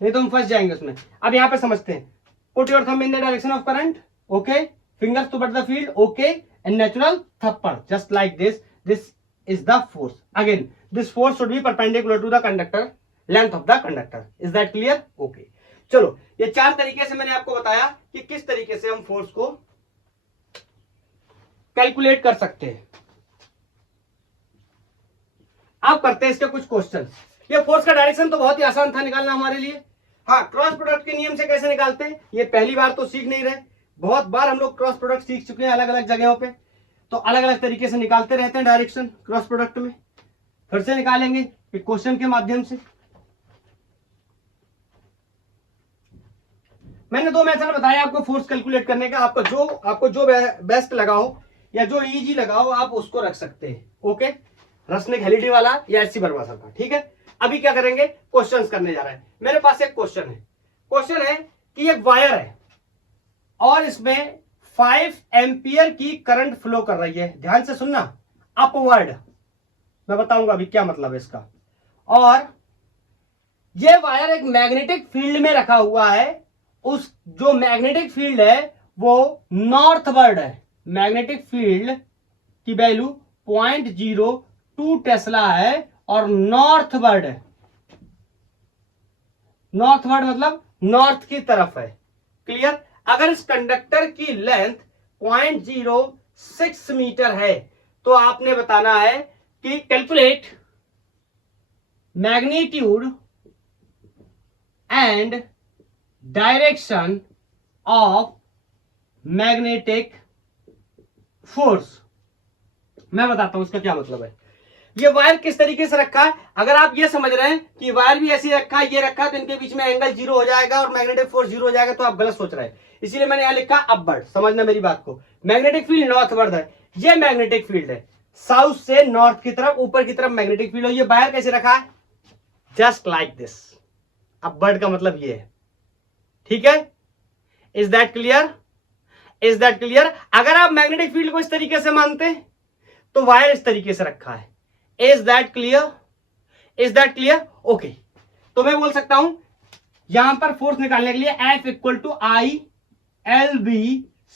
नहीं तो हम फंस जाएंगे उसमें। अब यहां पे समझते हैं। Put your thumb in the direction of current, okay, fingers toward the field, okay, and natural थप्पड़ just like this. This is the force. Again this force should be perpendicular to the conductor, length of the conductor. Is that clear? Okay, चलो ये 4 तरीके से मैंने आपको बताया कि किस तरीके से हम फोर्स को कैलकुलेट कर सकते हैं। अब करते हैं इसके कुछ क्वेश्चन। ये फोर्स का डायरेक्शन तो बहुत ही आसान था निकालना हमारे लिए। हाँ, क्रॉस प्रोडक्ट के नियम से कैसे निकालते हैं, ये पहली बार तो सीख नहीं रहे, बहुत बार हम लोग क्रॉस प्रोडक्ट सीख चुके हैं अलग अलग जगहों पे। तो अलग अलग तरीके से निकालते रहते हैं डायरेक्शन क्रॉस प्रोडक्ट में। फिर से निकालेंगे क्वेश्चन के माध्यम से। मैंने 2 मेथड बताया आपको फोर्स कैलकुलेट करने का। आपको जो बेस्ट लगा हो या जो इजी लगा हो आप उसको रख सकते हैं। ओके, रसनिक हेलिडी वाला या एससी बर्मा सर का, ठीक है। अभी क्या करेंगे, क्वेश्चंस करने जा रहे हैं। मेरे पास एक क्वेश्चन है कि एक वायर है और इसमें 5 एम्पियर की करंट फ्लो कर रही है। ध्यान से सुनना, अपवर्ड। मैं बताऊंगा अभी क्या मतलब है इसका। और ये वायर एक मैग्नेटिक फील्ड में रखा हुआ है। उस जो मैग्नेटिक फील्ड है वो नॉर्थवर्ड है। मैग्नेटिक फील्ड की वैल्यू 0.02 टेस्ला है और नॉर्थवर्ड है। नॉर्थवर्ड मतलब नॉर्थ की तरफ है। क्लियर? अगर इस कंडक्टर की लेंथ 0.06 मीटर है तो आपने बताना है कि calculate magnitude and direction of magnetic force. मैं बताता हूं इसका क्या मतलब है। ये वायर किस तरीके से रखा है, अगर आप ये समझ रहे हैं कि वायर भी ऐसे रखा है, ये रखा है, तो इनके बीच में एंगल 0 हो जाएगा और मैग्नेटिक फोर्स 0 हो जाएगा, तो आप गलत सोच रहे हैं। इसीलिए मैंने यहां लिखा अपवर्ड। समझना मेरी बात को। मैग्नेटिक फील्ड नॉर्थवर्ड है, ये मैग्नेटिक फील्ड है, साउथ से नॉर्थ की तरफ, ऊपर की तरफ मैग्नेटिक फील्ड हो। ये वायर कैसे रखा है, जस्ट लाइक दिस। अपवर्ड का मतलब ये है, ठीक है। Is that clear? Is that clear? अगर आप मैग्नेटिक फील्ड को इस तरीके से मानते हैं तो वायर इस तरीके से रखा है। Is that clear? Is that clear? Okay, तो मैं बोल सकता हूं यहां पर फोर्स निकालने के लिए F = I LB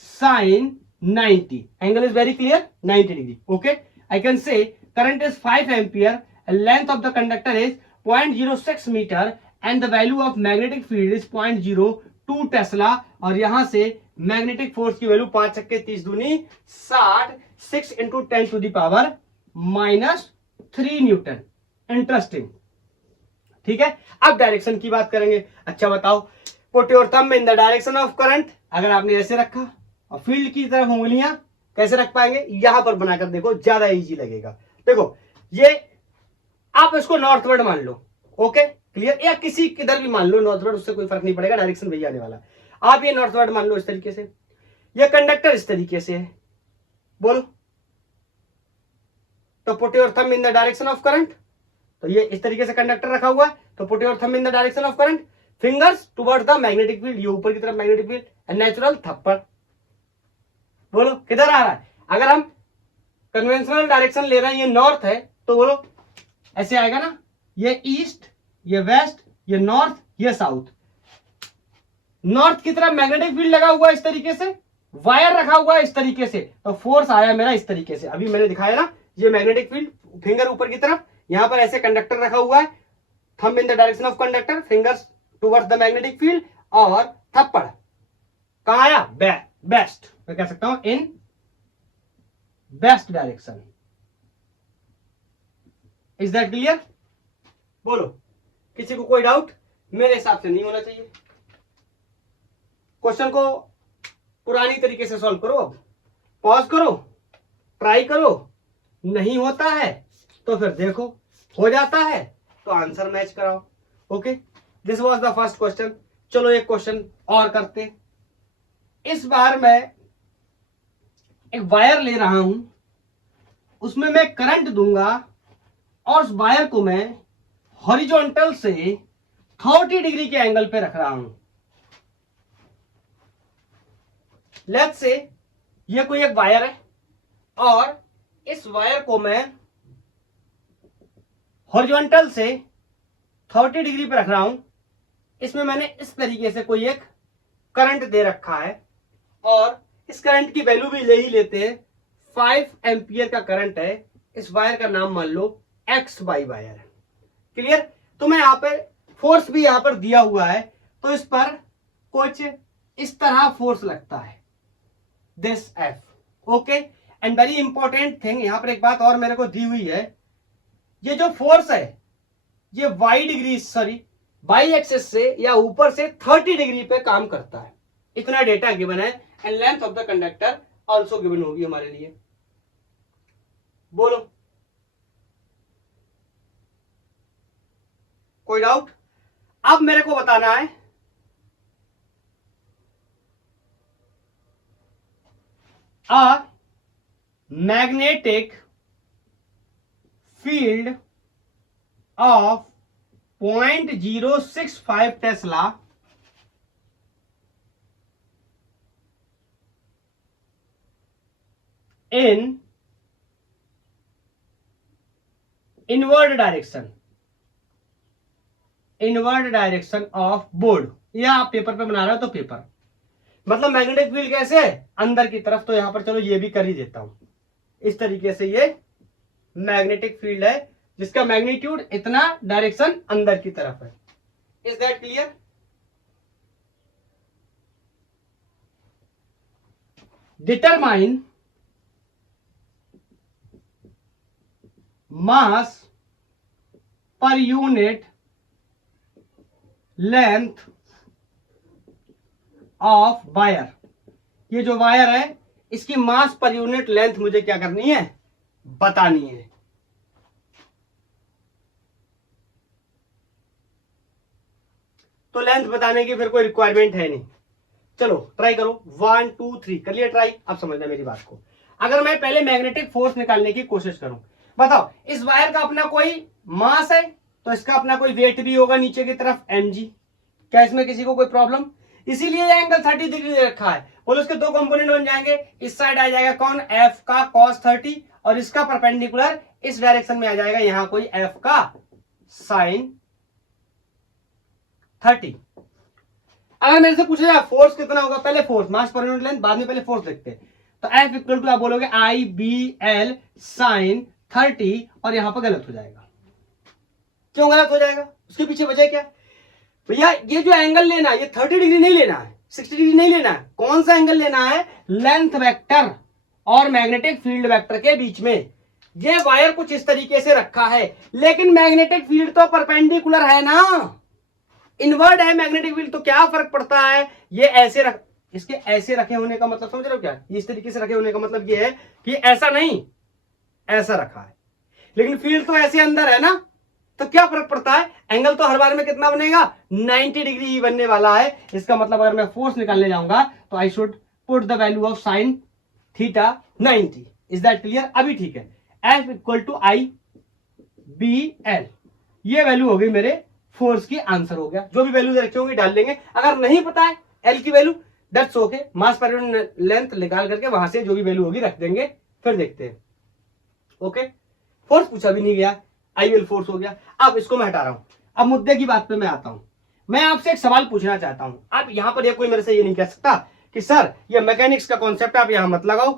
sin 90। Angle is very clear, 90 degree. Okay, I can say current is 5 ampere, length of the conductor is 0.06 metre and the value of magnetic field is 0.02 tesla. और यहां से magnetic force की value 5 छक्के 30 दूनी 60, 6 × 10⁻³ Newton. Interesting, ठीक है। अब direction की बात करेंगे। अच्छा बताओ, put your thumb in the direction of current. अगर आपने ऐसे रखा और फील्ड की तरफ उंगलियां कैसे रख पाएंगे, यहां पर बनाकर देखो, ज्यादा इजी लगेगा। देखो ये आप इसको नॉर्थवर्ड मान लो, ओके क्लियर, या किसी किधर भी मान लो नॉर्थवर्ड, उससे कोई फर्क नहीं पड़ेगा, डायरेक्शन वही आने वाला। आप ये नॉर्थवर्ड मान लो इस तरीके से, ये कंडक्टर इस तरीके से है, बोलो तो put your thumb in the direction of current, तो ये इस तरीके से कंडक्टर रखा हुआ है, तो put your thumb in the direction of current, fingers towards the magnetic field, ये ऊपर की तरफ मैग्नेटिक फील्ड, एंड नेचुरल थप्पड़, बोलो किधर आ रहा है। अगर हम कन्वेंशनल डायरेक्शन ले रहे हैं, ये नॉर्थ है, तो बोलो ऐसे आएगा ना, ये ईस्ट, ये वेस्ट, ये नॉर्थ, ये साउथ। नॉर्थ की तरफ मैग्नेटिक फील्ड लगा हुआ है इस तरीके से, वायर रखा हुआ है इस तरीके से, तो फोर्स आया मेरा इस तरीके से, अभी मैंने दिखाया ना, ये मैग्नेटिक फील्ड, फिंगर ऊपर की तरफ, यहां पर ऐसे कंडक्टर रखा हुआ है, thumb in the direction of conductor, fingers towards the magnetic field, और थप्पड़ कहां आया, बेस्ट, मैं कह सकता हूं in best direction. Is that clear, बोलो किसी को कोई डाउट, मेरे हिसाब से नहीं होना चाहिए। क्वेश्चन को पुरानी तरीके से सॉल्व करो, अब पॉज करो, ट्राई करो, नहीं होता है तो फिर देखो, हो जाता है तो आंसर मैच कराओ। Okay, this was the first question. चलो एक क्वेश्चन और करते। इस बार मैं एक वायर ले रहा हूं, उसमें मैं करंट दूंगा और उस वायर को मैं हॉरिजॉन्टल से 30 डिग्री के एंगल पे रख रहा हूं। लेट्स से ये कोई एक वायर है और इस वायर को मैं हॉरिजॉन्टल से 30 डिग्री पे रख रहा हूं। इसमें मैंने इस तरीके से कोई एक करंट दे रखा है और इस करंट की वैल्यू भी ले ही लेते हैं, 5 एम्पियर का करंट है। इस वायर का नाम मान लो एक्स वाई वायर है। क्लियर, तो मैं यहां पे फोर्स भी यहां पर दिया हुआ है, तो इस पर कुछ इस तरह फोर्स लगता है, this F. Okay, and very important thing, यहां पर एक बात और मेरे को दी हुई है, ये जो फोर्स है ये वाई एक्सिस से या ऊपर से 30 डिग्री पे काम करता है। इतना डेटा गिवन है, and length of the conductor also given होगी हमारे लिए। बोलो कोई डाउट। अब मेरे को बताना है a magnetic field of 0.065 Tesla in inward direction of board। या आप पेपर पे बना रहे हो तो पेपर, मतलब मैग्नेटिक फील्ड कैसे है, अंदर की तरफ। तो यहां पर चलो ये भी कर ही देता हूं, इस तरीके से ये मैग्नेटिक फील्ड है जिसका मैग्नीट्यूड इतना, डायरेक्शन अंदर की तरफ है। Is that clear. Determine mass per unit length of wire. ये जो वायर है इसकी मास पर यूनिट लेंथ मुझे क्या करनी है, बतानी है। तो लेंथ बताने की फिर कोई रिक्वायरमेंट है नहीं। चलो ट्राई करो, 1 2 3 कर लिया ट्राई। अब समझना मेरी बात को, अगर मैं पहले मैग्नेटिक फोर्स निकालने की कोशिश करूं, बताओ इस वायर का अपना कोई मास है तो इसका अपना कोई वेट भी होगा नीचे की तरफ mg। क्या इसमें किसी को कोई प्रॉब्लम, इसीलिए ये एंगल 30 डिग्री दे रखा है। बोलो उसके दो कंपोनेंट बन जाएंगे, इस साइड आ जाएगा कौन, f का cos 30, और इसका परपेंडिकुलर इस डायरेक्शन में आ जाएगा यहां कोई f का sin 30। अगर मेरे से पूछा जाए फोर्स कितना होगा, पहले force mass per unit length, बाद में पहले फोर्स लिखते हैं। तो F इक्वल टू आप बोलोगे IBL sin 30, और यहां पर गलत हो जाएगा। क्यों गलत हो जाएगा, उसके पीछे वजह क्या भैया, ये जो एंगल लेना है ये 30 डिग्री नहीं लेना है, 60 डिग्री नहीं लेना है। कौन सा एंगल लेना है, लेंथ वेक्टर और मैग्नेटिक फील्ड वेक्टर के बीच में। ये वायर कुछ इस तरीके से रखा है, लेकिन मैग्नेटिक फील्ड तो परपेंडिकुलर है ना, इनवर्ड है मैग्नेटिक फील्ड, तो क्या फर्क पड़ता है। ये ऐसे रख, इसके ऐसे रखे होने का मतलब समझ रहे हो क्या, ये इस तरीके से रखे होने का मतलब ये है कि ऐसा नहीं, ऐसा रखा है, लेकिन फील्ड तो ऐसे अंदर है ना, तो क्या फर्क पड़ता है, एंगल तो हर बार में कितना बनेगा, 90 डिग्री ही बनने वाला है। इसका मतलब अगर मैं फोर्स निकालने जाऊंगा तो I should put the value of sine theta 90। Is that clear? अभी ठीक है। F equal to I B L, ये वैल्यू हो गई मेरे फोर्स की, आंसर हो गया। जो भी वैल्यू रखे होंगे डाल देंगे। अगर नहीं पता है एल की value, that's okay, mass per unit length निकाल करके वहां से जो भी वैल्यू होगी रख देंगे, फिर देखते हैं। ओके, फोर्स पूछा भी नहीं गया, आई विल फोर्स हो गया। अब इसको मैं हटा रहा हूं, अब मुद्दे की बात पे मैं आता हूं। मैं आपसे एक सवाल पूछना चाहता हूं। आप यहां पर कोई मेरे से ये नहीं कह सकता कि सर ये मैकेनिक्स का कॉन्सेप्ट आप यहां मत लगाओ,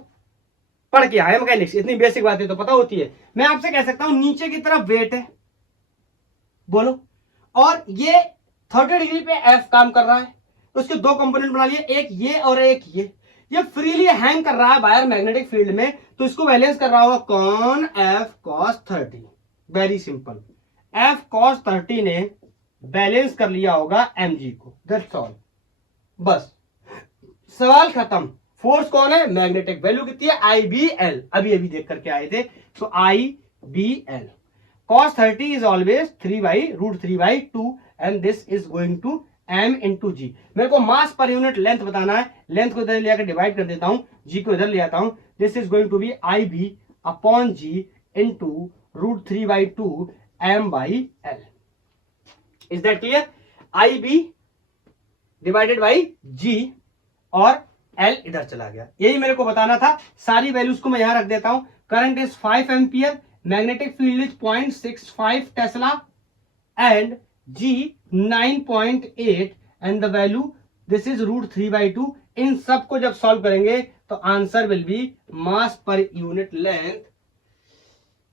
पढ़ के आए मैकेनिक्स, इतनी बेसिक बातें तो पता होती है। मैं आपसे कह सकता हूं नीचे की तरफ वेट है, बोलो, और ये 30 डिग्री पे एफ काम कर रहा है, तो उसके दो कंपोनेंट बना लिए, एक ये और एक ये फ्रीली हैंग कर रहा है वायर मैग्नेटिक फील्ड में, तो इसको बैलेंस कर रहा होगा कौन, F cos 30। Very simple, F cos 30 ने बैलेंस कर लिया होगा mg को, दैट्स ऑल, बस सवाल खत्म। फोर्स कौन है, मैग्नेटिक, वैल्यू कितनी है, आई बी एल, अभी अभी देख करके आए थे, तो आई B L cos 30 is always 3/√3/2 and this is going to m into g। मेरे को मास पर यूनिट लेंथ बताना है, लेंथ को इधर लेकर डिवाइड कर देता हूं, g को इधर ले आता हूं, this is going to be I B upon G into √3/2 m/l। Is that clear? I B divided by G और एल इधर चला गया, यही मेरे को बताना था। सारी वैल्यूज को मैं यहां रख देता हूं। Current is 5 ampere, magnetic field is 0.65 Tesla and G 9.8 and the value this is √3/2। इन सब को जब सॉल्व करेंगे तो answer will be mass per unit length,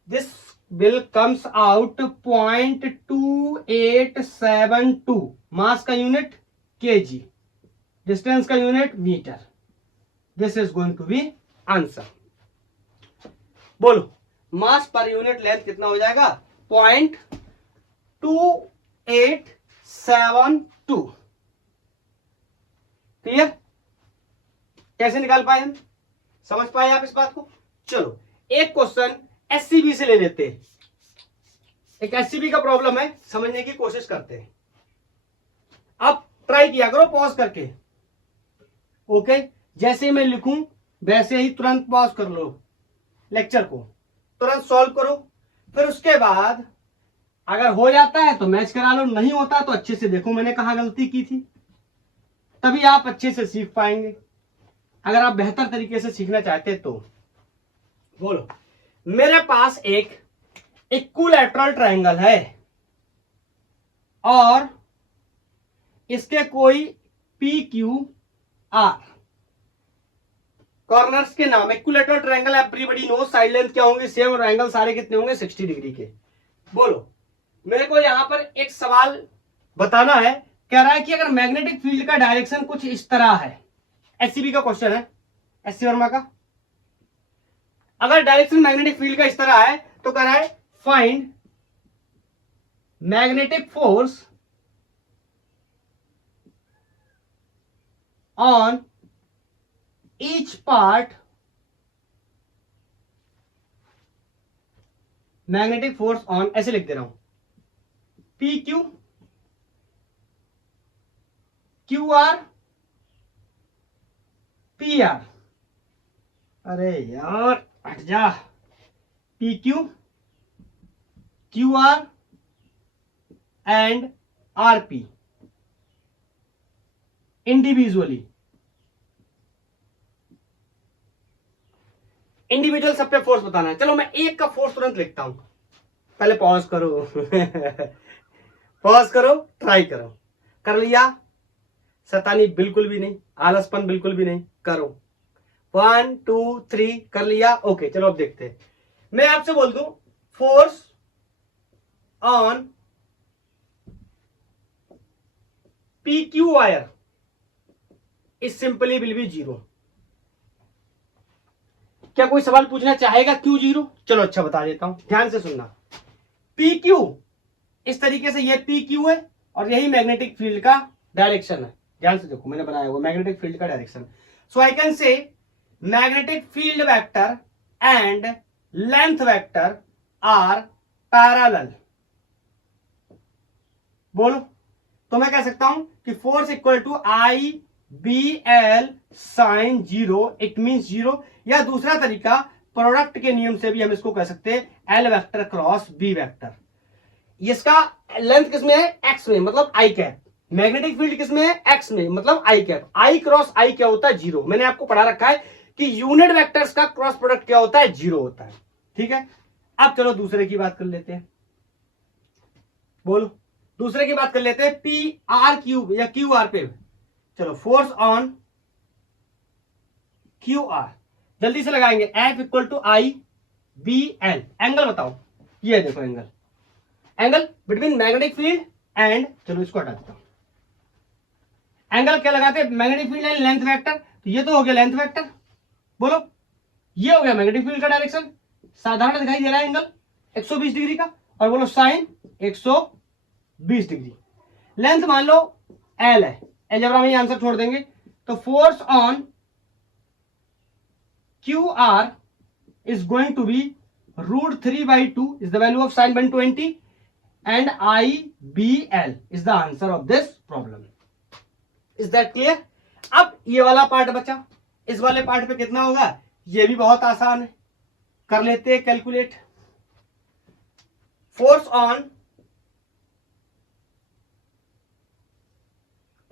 this will comes out 0.2872। Mass का यूनिट kg, डिस्टेंस का unit metre, this is going to be answer. बोलो mass per unit length कितना हो जाएगा, 0.2872। क्लियर? कैसे निकाल पाए हम, समझ पाए आप इस बात को? चलो एक क्वेश्चन एससीबी से ले लेते हैं। एक एससीबी का प्रॉब्लम है, समझने की कोशिश करते हैं। आप ट्राई किया करो पॉज करके, ओके? जैसे मैं लिखूं वैसे ही तुरंत पॉज कर लो लेक्चर को, तुरंत सॉल्व करो, फिर उसके बाद अगर हो जाता है तो मैच करा लो, नहीं होता तो अच्छे से देखो मैंने कहां गलती की थी, तभी आप अच्छे से सीख पाएंगे। अगर आप बेहतर तरीके से सीखना चाहते तो बोलो, मेरे पास एक इक्विलैटरल ट्रायंगल है और इसके कोई पी क्यू आर कॉर्नर्स के नाम, equilateral triangle everybody know, side length क्या होंगे सेम, और एंगल सारे कितने होंगे 60 डिग्री के। बोलो मेरे को यहां पर एक सवाल बताना है, कह रहा है कि अगर मैग्नेटिक फील्ड का डायरेक्शन कुछ इस तरह है, एससीबी का क्वेश्चन है, एससी वर्मा का, अगर डायरेक्शन मैग्नेटिक फील्ड का इस तरह है तो कह रहा है find magnetic force on each part, magnetic force on, ऐसे लिख दे रहा हूं, P Q Q R P R, अरे यार हट जा, P Q Q R and R P individually, individual सब पे फोर्स बताना है। चलो मैं एक का फोर्स तुरंत लिखता हूं, पहले पॉज करो पॉज करो, ट्राई करो, कर लिया, शैतानी बिल्कुल भी नहीं, आलसपन बिल्कुल भी नहीं, करो, 1 2 3 कर लिया, ओके। चलो अब देखते हैं, मैं आपसे बोल दूं force on P Q wire is simply will be 0। क्या कोई सवाल पूछना चाहेगा क्यों 0? चलो अच्छा बता देता हूं, ध्यान से सुनना। पी क्यू इस तरीके से, ये पी क्यू है और यही मैग्नेटिक फील्ड का डायरेक्शन है, ध्यान से देखो मैंने बनाया हुआ मैग्नेटिक फील्ड का direction. So I can say magnetic field vector and length vector are parallel, बोलो, तो मैं कह सकता हूं कि force equal to I B L sine zero, it means zero. या दूसरा तरीका प्रोडक्ट के नियम से भी हम इसको कह सकते हैं L vector cross B vector. इसका लेंथ किसमें है? एक्स में, मतलब आई कैप। मैग्नेटिक फील्ड किसमें है? एक्स में, मतलब आई कैप। आई क्रॉस आई क्या होता है? जीरो। मैंने आपको पढ़ा रखा है कि यूनिट वेक्टर्स का क्रॉस प्रोडक्ट क्या होता है? जीरो होता है। ठीक है, अब चलो दूसरे की बात कर लेते हैं। बोलो, दूसरे की बात कर लेते हैं पी आर क्यूब या क्यू आर पे। चलो, फोर्स ऑन क्यू आर जल्दी से लगाएंगे। F equal to I B L. Angle बताओ, ये देखो angle, angle between magnetic field and, चलो इसको हटा देता हूं। एंगल क्या लगाते हैं? Magnetic field and length vector. तो ये तो हो गया लेंथ वेक्टर। बोलो, ये हो गया मैग्नेटिक फील्ड का डायरेक्शन, साधारण दिखाई दे रहा है एंगल 120 डिग्री का। और बोलो साइन 120 डिग्री। लेंथ मान लो एल है, अलजेब्रा में ये आंसर छोड़ देंगे। तो force on Q R is going to be √3/2 is the value of sin 120 and IBL is the answer of this problem. Is that clear? अब ये वाला पार्ट बचा, इस वाले पार्ट पे कितना होगा? ये भी बहुत आसान है, कर लेते हैं calculate. Force on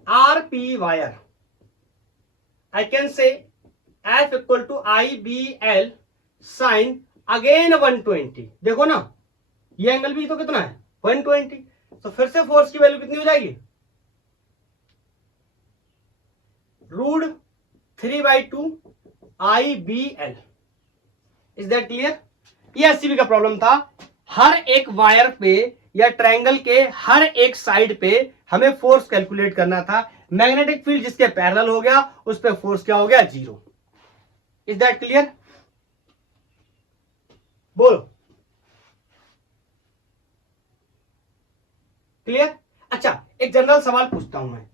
RP wire, I can say F equal to IBL sine again 120। देखो ना, ये एंगल भी तो कितना है? 120। तो फिर से फोर्स की वैल्यू कितनी हो जाएगी? √3/2 IBL। Is that clear? ये एससीबी का प्रॉब्लम था। हर एक वायर पे या ट्रायंगल के हर एक साइड पे हमें फोर्स कैलकुलेट करना था। मैग्नेटिक फील्ड जिसके पैरेलल हो गया उस पे फोर्स क्या हो गया? जीरो। Is that clear? बोलो, क्लियर? अच्छा, एक जनरल सवाल पूछता हूं मैं।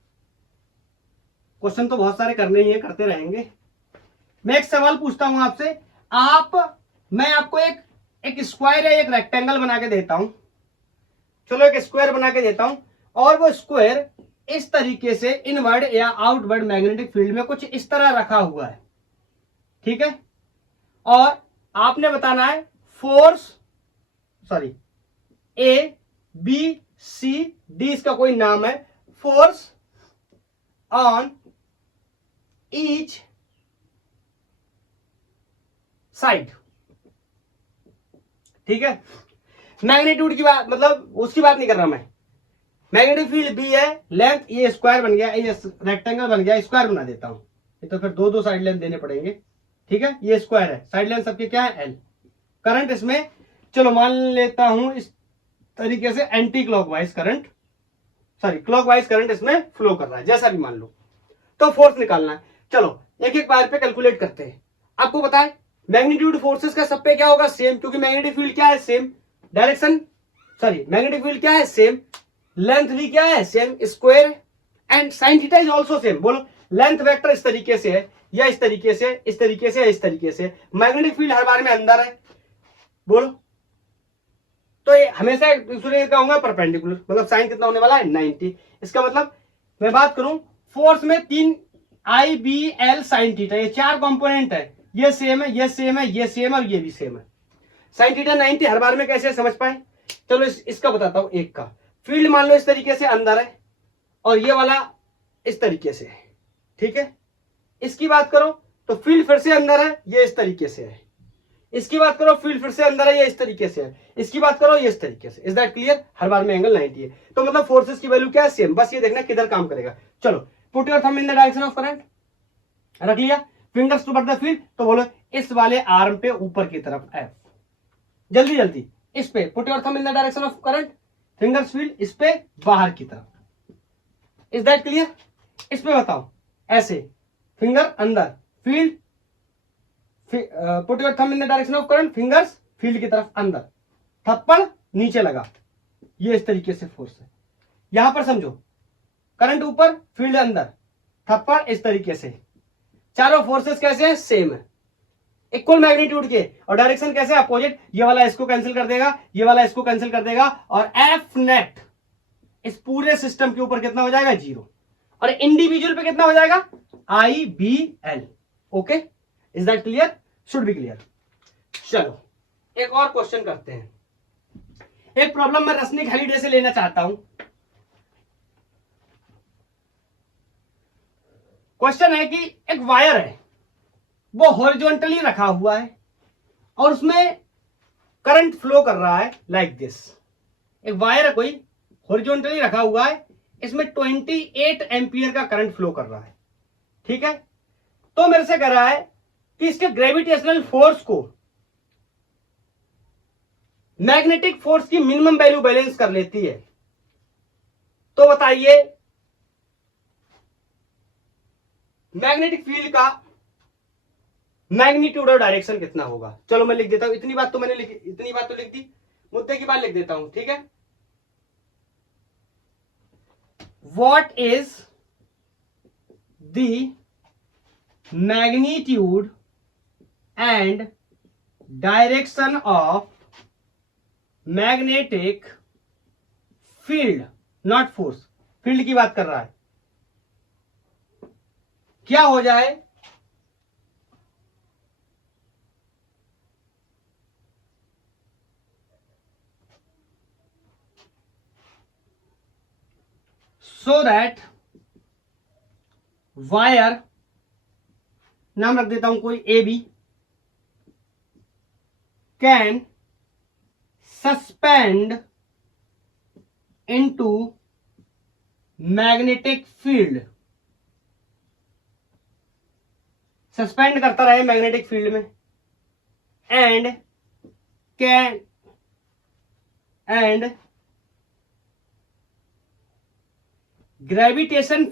क्वेश्चन तो बहुत सारे करने ही है, करते रहेंगे। मैं एक सवाल पूछता हूं आपसे। मैं आपको एक स्क्वायर या एक रेक्टेंगल बना के देता हूं। चलो, एक स्क्वायर बना के देता हूं और वो स्क्वायर इस तरीके से इनवर्ड या आउटवर्ड मैग्नेटिक फील्ड में कुछ इस तरह रखा हुआ है। ठीक है, और आपने बताना है force, sorry, A B C D इसका कोई नाम है, फोर्स ऑन ईच साइड। ठीक है, मैग्नीट्यूड की बात, मतलब उसकी बात नहीं कर रहा मैं। मैग्नेटिक फील्ड बी है, लेंथ, ये स्क्वायर बन गया, ये रेक्टेंगल बन गया, स्क्वायर बना देता हूं। ये तो फिर दो साइड लेंथ देने पड़ेंगे। ठीक है, ये स्क्वायर है, साइड लेंथ सबके क्या है? एल। करंट इसमें, चलो मान लेता हूं इस तरीके से anti clockwise current, sorry clockwise current इसमें फ्लो कर रहा है, जैसा भी मान लो। तो फोर्स निकालना है। चलो एक एक बार पे कैलकुलेट करते हैं। आपको पता है मैग्नीट्यूड फोर्सेस का सब पे क्या होगा? सेम, क्योंकि मैग्नेटिक फील्ड क्या है? Same direction, sorry magnetic field क्या है? सेम, लेंथ भी क्या है? Same, square, and sign theta is also same. बोलो, लेंथ वेक्टर इस तरीके से है या इस तरीके से, इस तरीके से या इस तरीके से। मैग्नेटिक फील्ड हर बार में अंदर है। बोलो, तो ये हमेशा एक दूसरे का होगा परपेंडिकुलर, मतलब साइन कितना होने वाला है? 90। इसका मतलब मैं बात करूं, फोर्स में 3 IBL साइन थीटा, ये 4 कंपोनेंट है। ये सेम है, ये सेम है, ये सेम है और ये भी सेम है। साइन थीटा 90 हर बार में कैसे समझ पाए? चलो इसका बताता हूं। एक का फील्ड मान लो इस तरीके से अंदर है और ये वाला इस तरीके से है। ठीक है, इसकी बात करो तो फील्ड फिर से अंदर है, ये इस तरीके से है। इसकी बात करो, फील्ड फिर से अंदर है, ये इस तरीके से है। इसकी बात करो, ये इस तरीके से। Is that clear? हर बार में एंगल 90 है, तो मतलब फोर्सेस की वैल्यू क्या है? सेम। बस ये देखना किधर काम करेगा। चलो, put your thumb in the direction of current. रख लिया, फिंगर्स टुवर्ड द फील्ड। तो बोलो इस वाले आर्म पे ऊपर की तरफ एफ। जल्दी जल्दी इस पे put your thumb in the direction of current, fingers field इस पे बाहर की तरफ। Is that clear? इस पे बताओ, ऐसे फिंगर अंदर, field, put your thumb in the direction of current, fingers field की तरफ अंदर, थप्पड़ नीचे लगा। ये इस तरीके से फोर्स है। यहां पर समझो, करंट ऊपर, फील्ड अंदर, थप्पड़ इस तरीके से। चारों फोर्सेस कैसे हैं? सेम है, इक्वल मैग्नीट्यूड के, और डायरेक्शन कैसे? अपोजिट। ये वाला इसको कैंसिल कर देगा, ये वाला इसको कैंसिल कर देगा, और एफ नेट इस पूरे सिस्टम के ऊपर कितना हो जाएगा 0, और इंडिविजुअल पे कितना हो जाएगा IBL। Okay, is that clear? Should be clear. चलो एक और क्वेश्चन करते हैं। एक प्रॉब्लम मैं रसनिक हेलिडे से लेना चाहता हूं। क्वेश्चन है कि एक वायर है, वो हॉरिजॉन्टली रखा हुआ है और उसमें करंट फ्लो कर रहा है लाइक दिस। एक वायर है कोई, हॉरिजॉन्टली रखा हुआ है, इसमें 28 एम्पियर का करंट फ्लो कर रहा है। ठीक है, तो मेरे से कह रहा है कि इसके ग्रेविटेशनल फोर्स को मैग्नेटिक फोर्स की मिनिमम वैल्यू बैलेंस कर लेती है। तो बताइए मैग्नेटिक फील्ड का मैग्नीट्यूड और डायरेक्शन कितना होगा। चलो मैं लिख देता हूं, इतनी बात तो लिख दी, मुद्दे की बात लिख देता हूं। ठीक है, what is the magnitude and direction of magnetic field, not force, field की बात कर रहा है। क्या हो जाए so that वायर, नाम रख देता हूं कोई AB, can suspend into magnetic field, suspend करता रहे मैग्नेटिक फील्ड में, and can and gravitation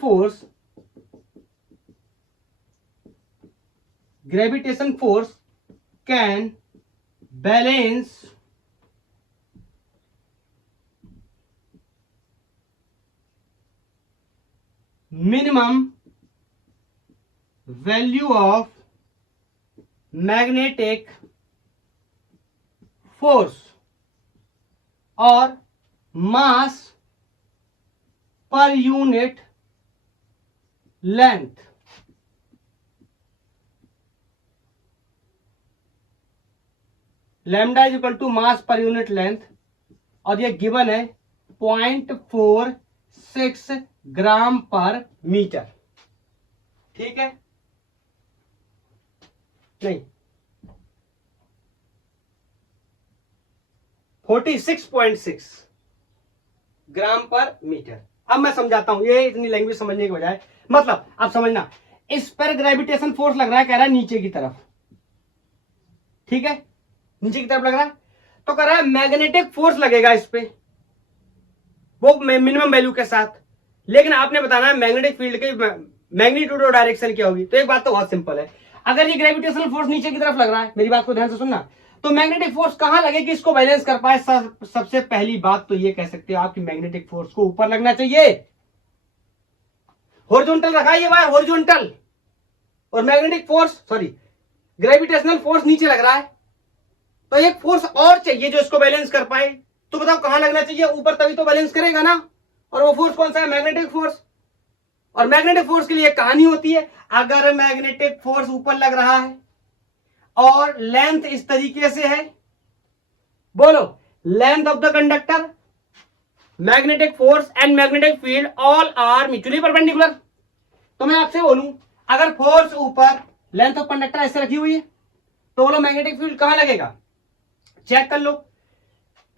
force can balance minimum value of magnetic force or mass per unit length। Lambda is equal to mass per unit length, और ये given है 0.46 ग्राम पर metre. ठीक है, नहीं 46.6 ग्राम पर मीटर। अब मैं समझाता हूं, ये इतनी लैंग्वेज समझने के बजाय, मतलब आप समझना, इस पर ग्रेविटेशन फोर्स लग रहा है, कह रहा है नीचे की तरफ। ठीक है, नीचे की तरफ लग रहा है, तो कह रहा है मैग्नेटिक फोर्स लगेगा इस पे, वो मिनिमम वैल्यू के साथ। लेकिन आपने बताना है मैग्नेटिक फील्ड के मैग्नीट्यूड और डायरेक्शन क्या होगी। तो एक बात तो बहुत सिंपल है, अगर ये ग्रेविटेशनल फोर्स नीचे की तरफ लग रहा है, मेरी बात को ध्यान से सुनना, तो मैग्नेटिक फोर्स कहां लगे कि इसको बैलेंस कर पाए। सबसे पहली बात तो ये कह सकते हो आपकी मैग्नेटिक फोर्स को ऊपर लगना चाहिए। हॉरिजॉन्टल रखा है ये वायर, हॉरिजॉन्टल, और magnetic force sorry gravitational force नीचे लग रहा है, तो एक फोर्स और चाहिए जो इसको बैलेंस कर पाए। तो बताओ कहां लगना चाहिए, ऊपर, तभी तो बैलेंस करेगा ना। और वो फोर्स कौन सा है, मैग्नेटिक फोर्स। और मैग्नेटिक फोर्स के लिए कहानी होती है, अगर मैग्नेटिक फोर्स ऊपर लग रहा है और लेंथ इस तरीके से है, बोलो length of the conductor, magnetic force and magnetic field all are mutually perpendicular. तो मैं आपसे बोलूं, अगर फोर्स ऊपर, लेंथ ऑफ कंडक्टर ऐसे रखी हुई है, तो बोलो मैग्नेटिक फील्ड कहां लगेगा, चेक कर लो।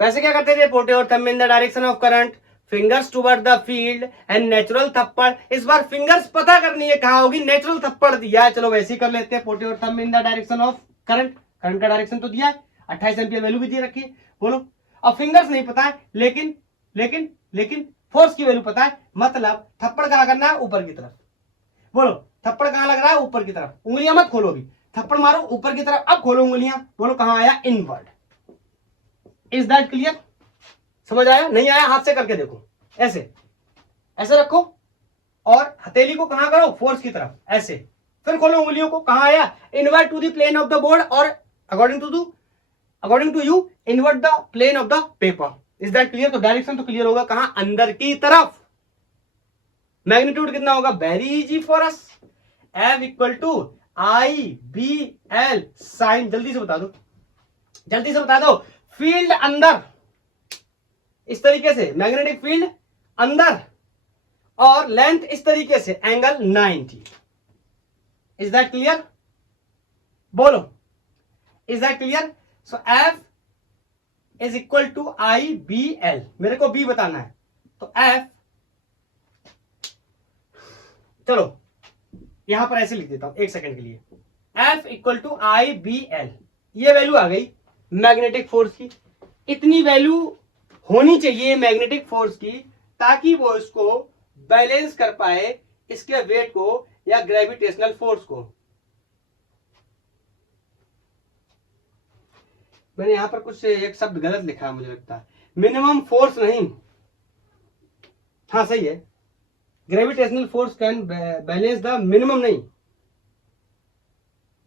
वैसे क्या करते थे, पोटे और thumb in the direction of current, fingers toward the field and natural थप्पड़। इस बार फिंगर्स पता करनी है कहां होगी, नेचुरल थप्पड़ दिया है, चलो वैसे ही कर लेते हैं। पोटे और thumb in the direction of current, current का डायरेक्शन तो दिया है, 28 एम्पियर वैल्यू भी दी रखी है, बोलो। अब फिंगर्स नहीं पता है, लेकिन लेकिन लेकिन फोर्स की वैल्यू पता है, मतलब थप्पड़ कहां करना है, ऊपर की तरफ। बोलो थप्पड़ कहां लग रहा है, ऊपर की तरफ। उंगलियां मत खोलो, भी थप्पड़ मारो ऊपर की तरफ, अब खोलो उंगलियां, बोलो कहां आया, इनवर्ड। Is that clear? समझ आया? नहीं आया हाथ से करके देखो, ऐसे ऐसे रखो और हथेली को कहां करो, फोर्स की तरफ, ऐसे। फिर खोलो उंगलियों को, कहां आया, invert to the plane of the board, और according to you invert the plane of the paper. Is that clear? तो डायरेक्शन तो क्लियर होगा, कहां? अंदर की तरफ। मैग्नीट्यूड कितना होगा? Very easy for us, F equal to IBL sine, जल्दी से बता दो, जल्दी से बता दो। फील्ड अंदर, इस तरीके से मैग्नेटिक फील्ड अंदर, और लेंथ इस तरीके से, एंगल 90। Is that clear? बोलो, is that clear? So F is equal to IBL, मेरे को B बताना है, तो F, चलो यहां पर ऐसे लिख देता हूं एक सेकंड के लिए, F इक्वल टू IBL, ये वैल्यू आ गई मैग्नेटिक फोर्स की। इतनी वैल्यू होनी चाहिए मैग्नेटिक फोर्स की, ताकि वो इसको बैलेंस कर पाए, इसके वेट को या ग्रेविटेशनल फोर्स को। मैंने यहां पर कुछ एक शब्द गलत लिखा है, मुझे लगता है मिनिमम फोर्स नहीं, हाँ सही है, gravitational force can balance the minimum, नहीं,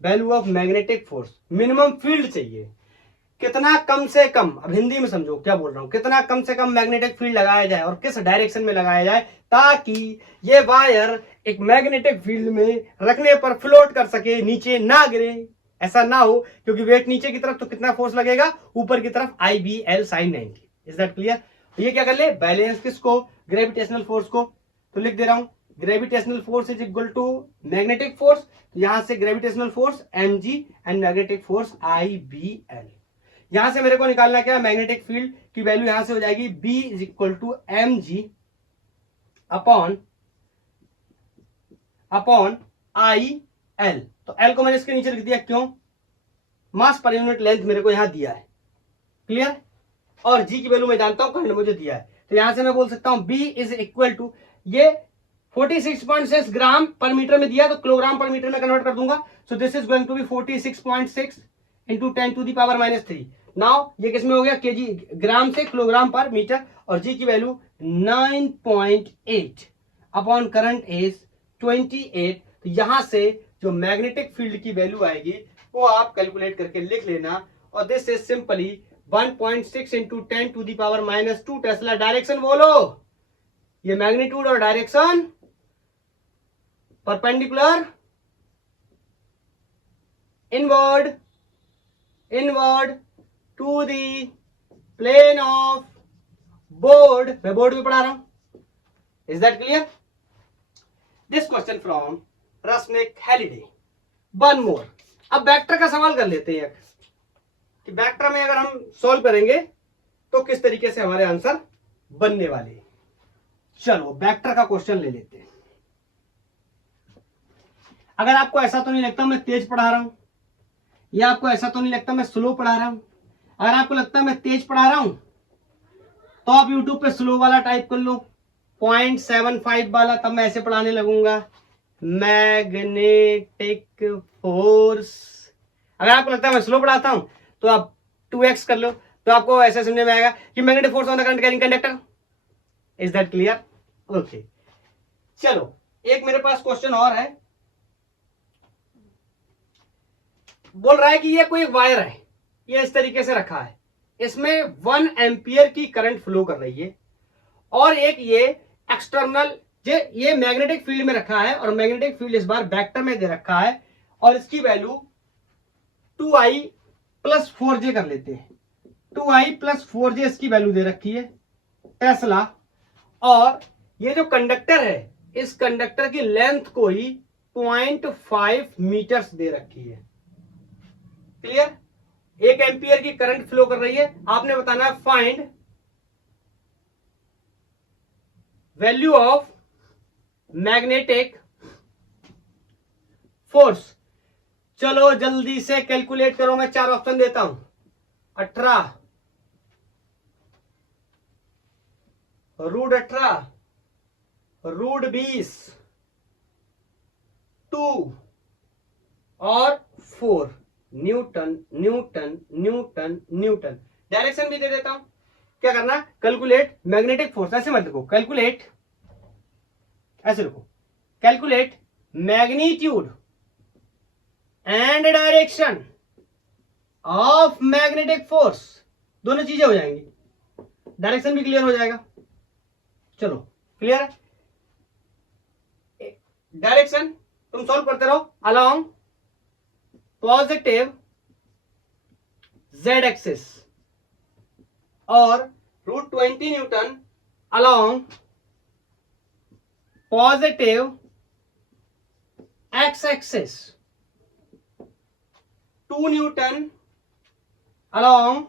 value of magnetic force, minimum field चाहिए, कितना कम से कम, अब हिंदी में समझो क्या बोल रहा हूं, कितना कम से कम मैग्नेटिक फील्ड लगाया जाए और किस डायरेक्शन में लगाया जाए, ताकि ये वायर एक मैग्नेटिक फील्ड में रखने पर फ्लोट कर सके, नीचे ना गिरे। ऐसा ना हो, क्योंकि वेट नीचे की तरफ तो कितना फोर्स लगेगा, ऊपर की तरफ IBL sin 90। Is that clear? ये क्या कर ले, बैलेंस किसको, ग्रेविटेशनल फोर्स को। तो लिख दे रहा हूं, gravitational force is equal to magnetic force, यहां से gravitational force mg and magnetic force IBL। यहां से मेरे को निकालना क्या है, मैग्नेटिक फील्ड की वैल्यू यहां से हो जाएगी B is equal to mg upon IL। तो L को मैंने इसके नीचे लिख दिया, क्यों? मास पर यूनिट लेंथ मेरे को यहां दिया है, क्लियर? और G की वैल्यू मैं जानता हूं, करंट मुझे दिया है, तो यहां से मैं बोल सकता हूं B इज इक्वल टू, ये 46.6 ग्राम पर मीटर में दिया, तो किलोग्राम पर मीटर में कन्वर्ट कर दूंगा। So this is going to be 46.6 into 10 to the power -3। Now ये किस में हो गया, केजी, ग्राम से किलोग्राम पर मीटर, और जी की वैल्यू 9.8 अपॉन करंट इज 28। तो यहां से जो मैग्नेटिक फील्ड की वैल्यू आएगी वो आप कैलकुलेट करके लिख लेना, और this is simply 1.6 into 10 to the power -2 tesla. Direction बोलो, ये मैग्नीट्यूड और direction perpendicular, inward to the plane of board. मैं बोर्ड में पढ़ा रहा हूं। Is that clear? This question from Resnick Halliday. One more. अब वेक्टर का सवाल कर लेते हैं कि वेक्टर में अगर हम सॉल्व करेंगे तो किस तरीके से हमारे आंसर बनने वाले हैं। चलो वेक्टर का क्वेश्चन ले लेते हैं। अगर आपको ऐसा तो नहीं लगता मैं तेज पढ़ा रहा हूं, या आपको ऐसा तो नहीं लगता मैं स्लो पढ़ा रहा हूं, अगर आपको लगता है मैं तेज पढ़ा रहा हूं तो आप YouTube पे स्लो वाला टाइप कर लो, 0.75 वाला, तब मैं ऐसे पढ़ाने लगूंगा, मैग्नेटिक फोर्स। अगर आपको लगता है मैं स्लो पढ़ाता हूं तो आप 2x कर लो, तो आपको ऐसे समझ में आएगा कि magnetic force on the current carrying conductor. Is that clear? Okay, चलो एक मेरे पास क्वेश्चन और है। बोल रहा है कि ये कोई वायर है, ये इस तरीके से रखा है, इसमें 1 एम्पियर की करंट फ्लो कर रही है, और एक ये एक्सटर्नल ये मैग्नेटिक फील्ड में रखा है, और मैग्नेटिक फील्ड इस बार वेक्टर में दे रखा है, और इसकी वैल्यू 2i + 4j कर लेते हैं। 2i + 4j इसकी वैल्यू दे रखी है टेस्ला, और ये जो कंडक्टर है इस कंडक्टर की लेंथ को ही 0.5 मीटर्स दे रखी है। क्लियर? 1 एम्पियर की करंट फ्लो कर रही है, आपने बताना है find value of magnetic force. चलो जल्दी से कैलकुलेट करो, मैं 4 ऑप्शन देता हूं, 18 √18 √20 2 और 4 Newton Newton Newton Newton. Direction भी दे देता हूं, क्या करना, कैलकुलेट मैग्नेटिक फोर्स, ऐसे मत लिखो, कैलकुलेट, ऐसे लिखो, calculate magnitude and direction of magnetic force, दोनों चीजें हो जाएंगी। डायरेक्शन भी क्लियर हो जाएगा। चलो क्लियर है। डायरेक्शन तुम सॉल्व करते रहो अलोंग पॉजिटिव जेड एक्सिस और √20 Newton along positive x axis, 2 Newton along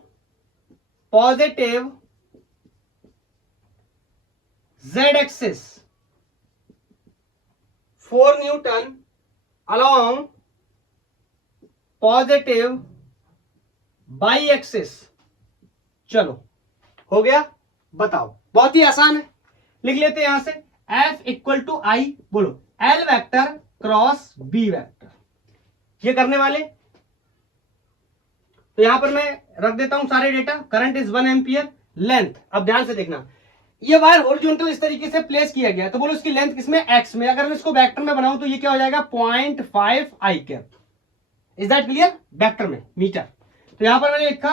positive z axis, 4 Newton along positive y axis। चलो हो गया, बताओ। बहुत ही आसान है, लिख लेते हैं यहां से F इक्वल टू आई, बोलो L vector cross B vector. ये करने वाले तो यहां पर मैं रख देता हूं सारे data. Current is 1 ampere, length अब ध्यान से देखना, ये वायर हॉरिजॉन्टल इस तरीके से प्लेस किया गया, तो बोलो इसकी लेंथ किसमें, एक्स में। अगर मैं इसको वेक्टर में बनाऊं तो ये क्या हो जाएगा 0.5 I cap. Is that clear, vector में मीटर। तो यहां पर मैंने लिखा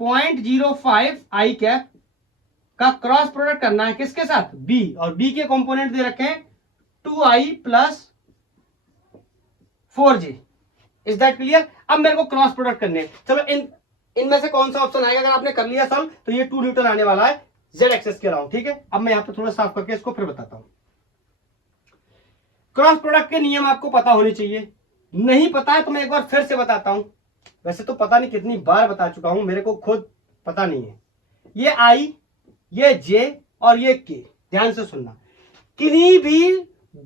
0.05 आई कैप का क्रॉस प्रोडक्ट करना है किसके साथ, बी, और बी के कंपोनेंट दे रखे हैं 2i plus 4j। Is that clear. अब मेरे को क्रॉस प्रोडक्ट करने हैं। चलो इनमें से कौन सा ऑप्शन आएगा, अगर आपने कर लिया सॉल्व तो ये 2 न्यूटन आने वाला है जेड एक्सेस के अराउंड। ठीक है, अब मैं यहां पर थोड़ा साफ करके इसको फिर बताता हूं। क्रॉस प्रोडक्ट के नियम आपको पता होने चाहिए, नहीं पता है तो मैं एक बार फिर से बताता हूं। वैसे तो पता नहीं कितनी बार बता चुका हूं, मेरे को खुद पता नहीं है। ये आई, ये जे और ये के, ध्यान से सुनना। किन्हीं भी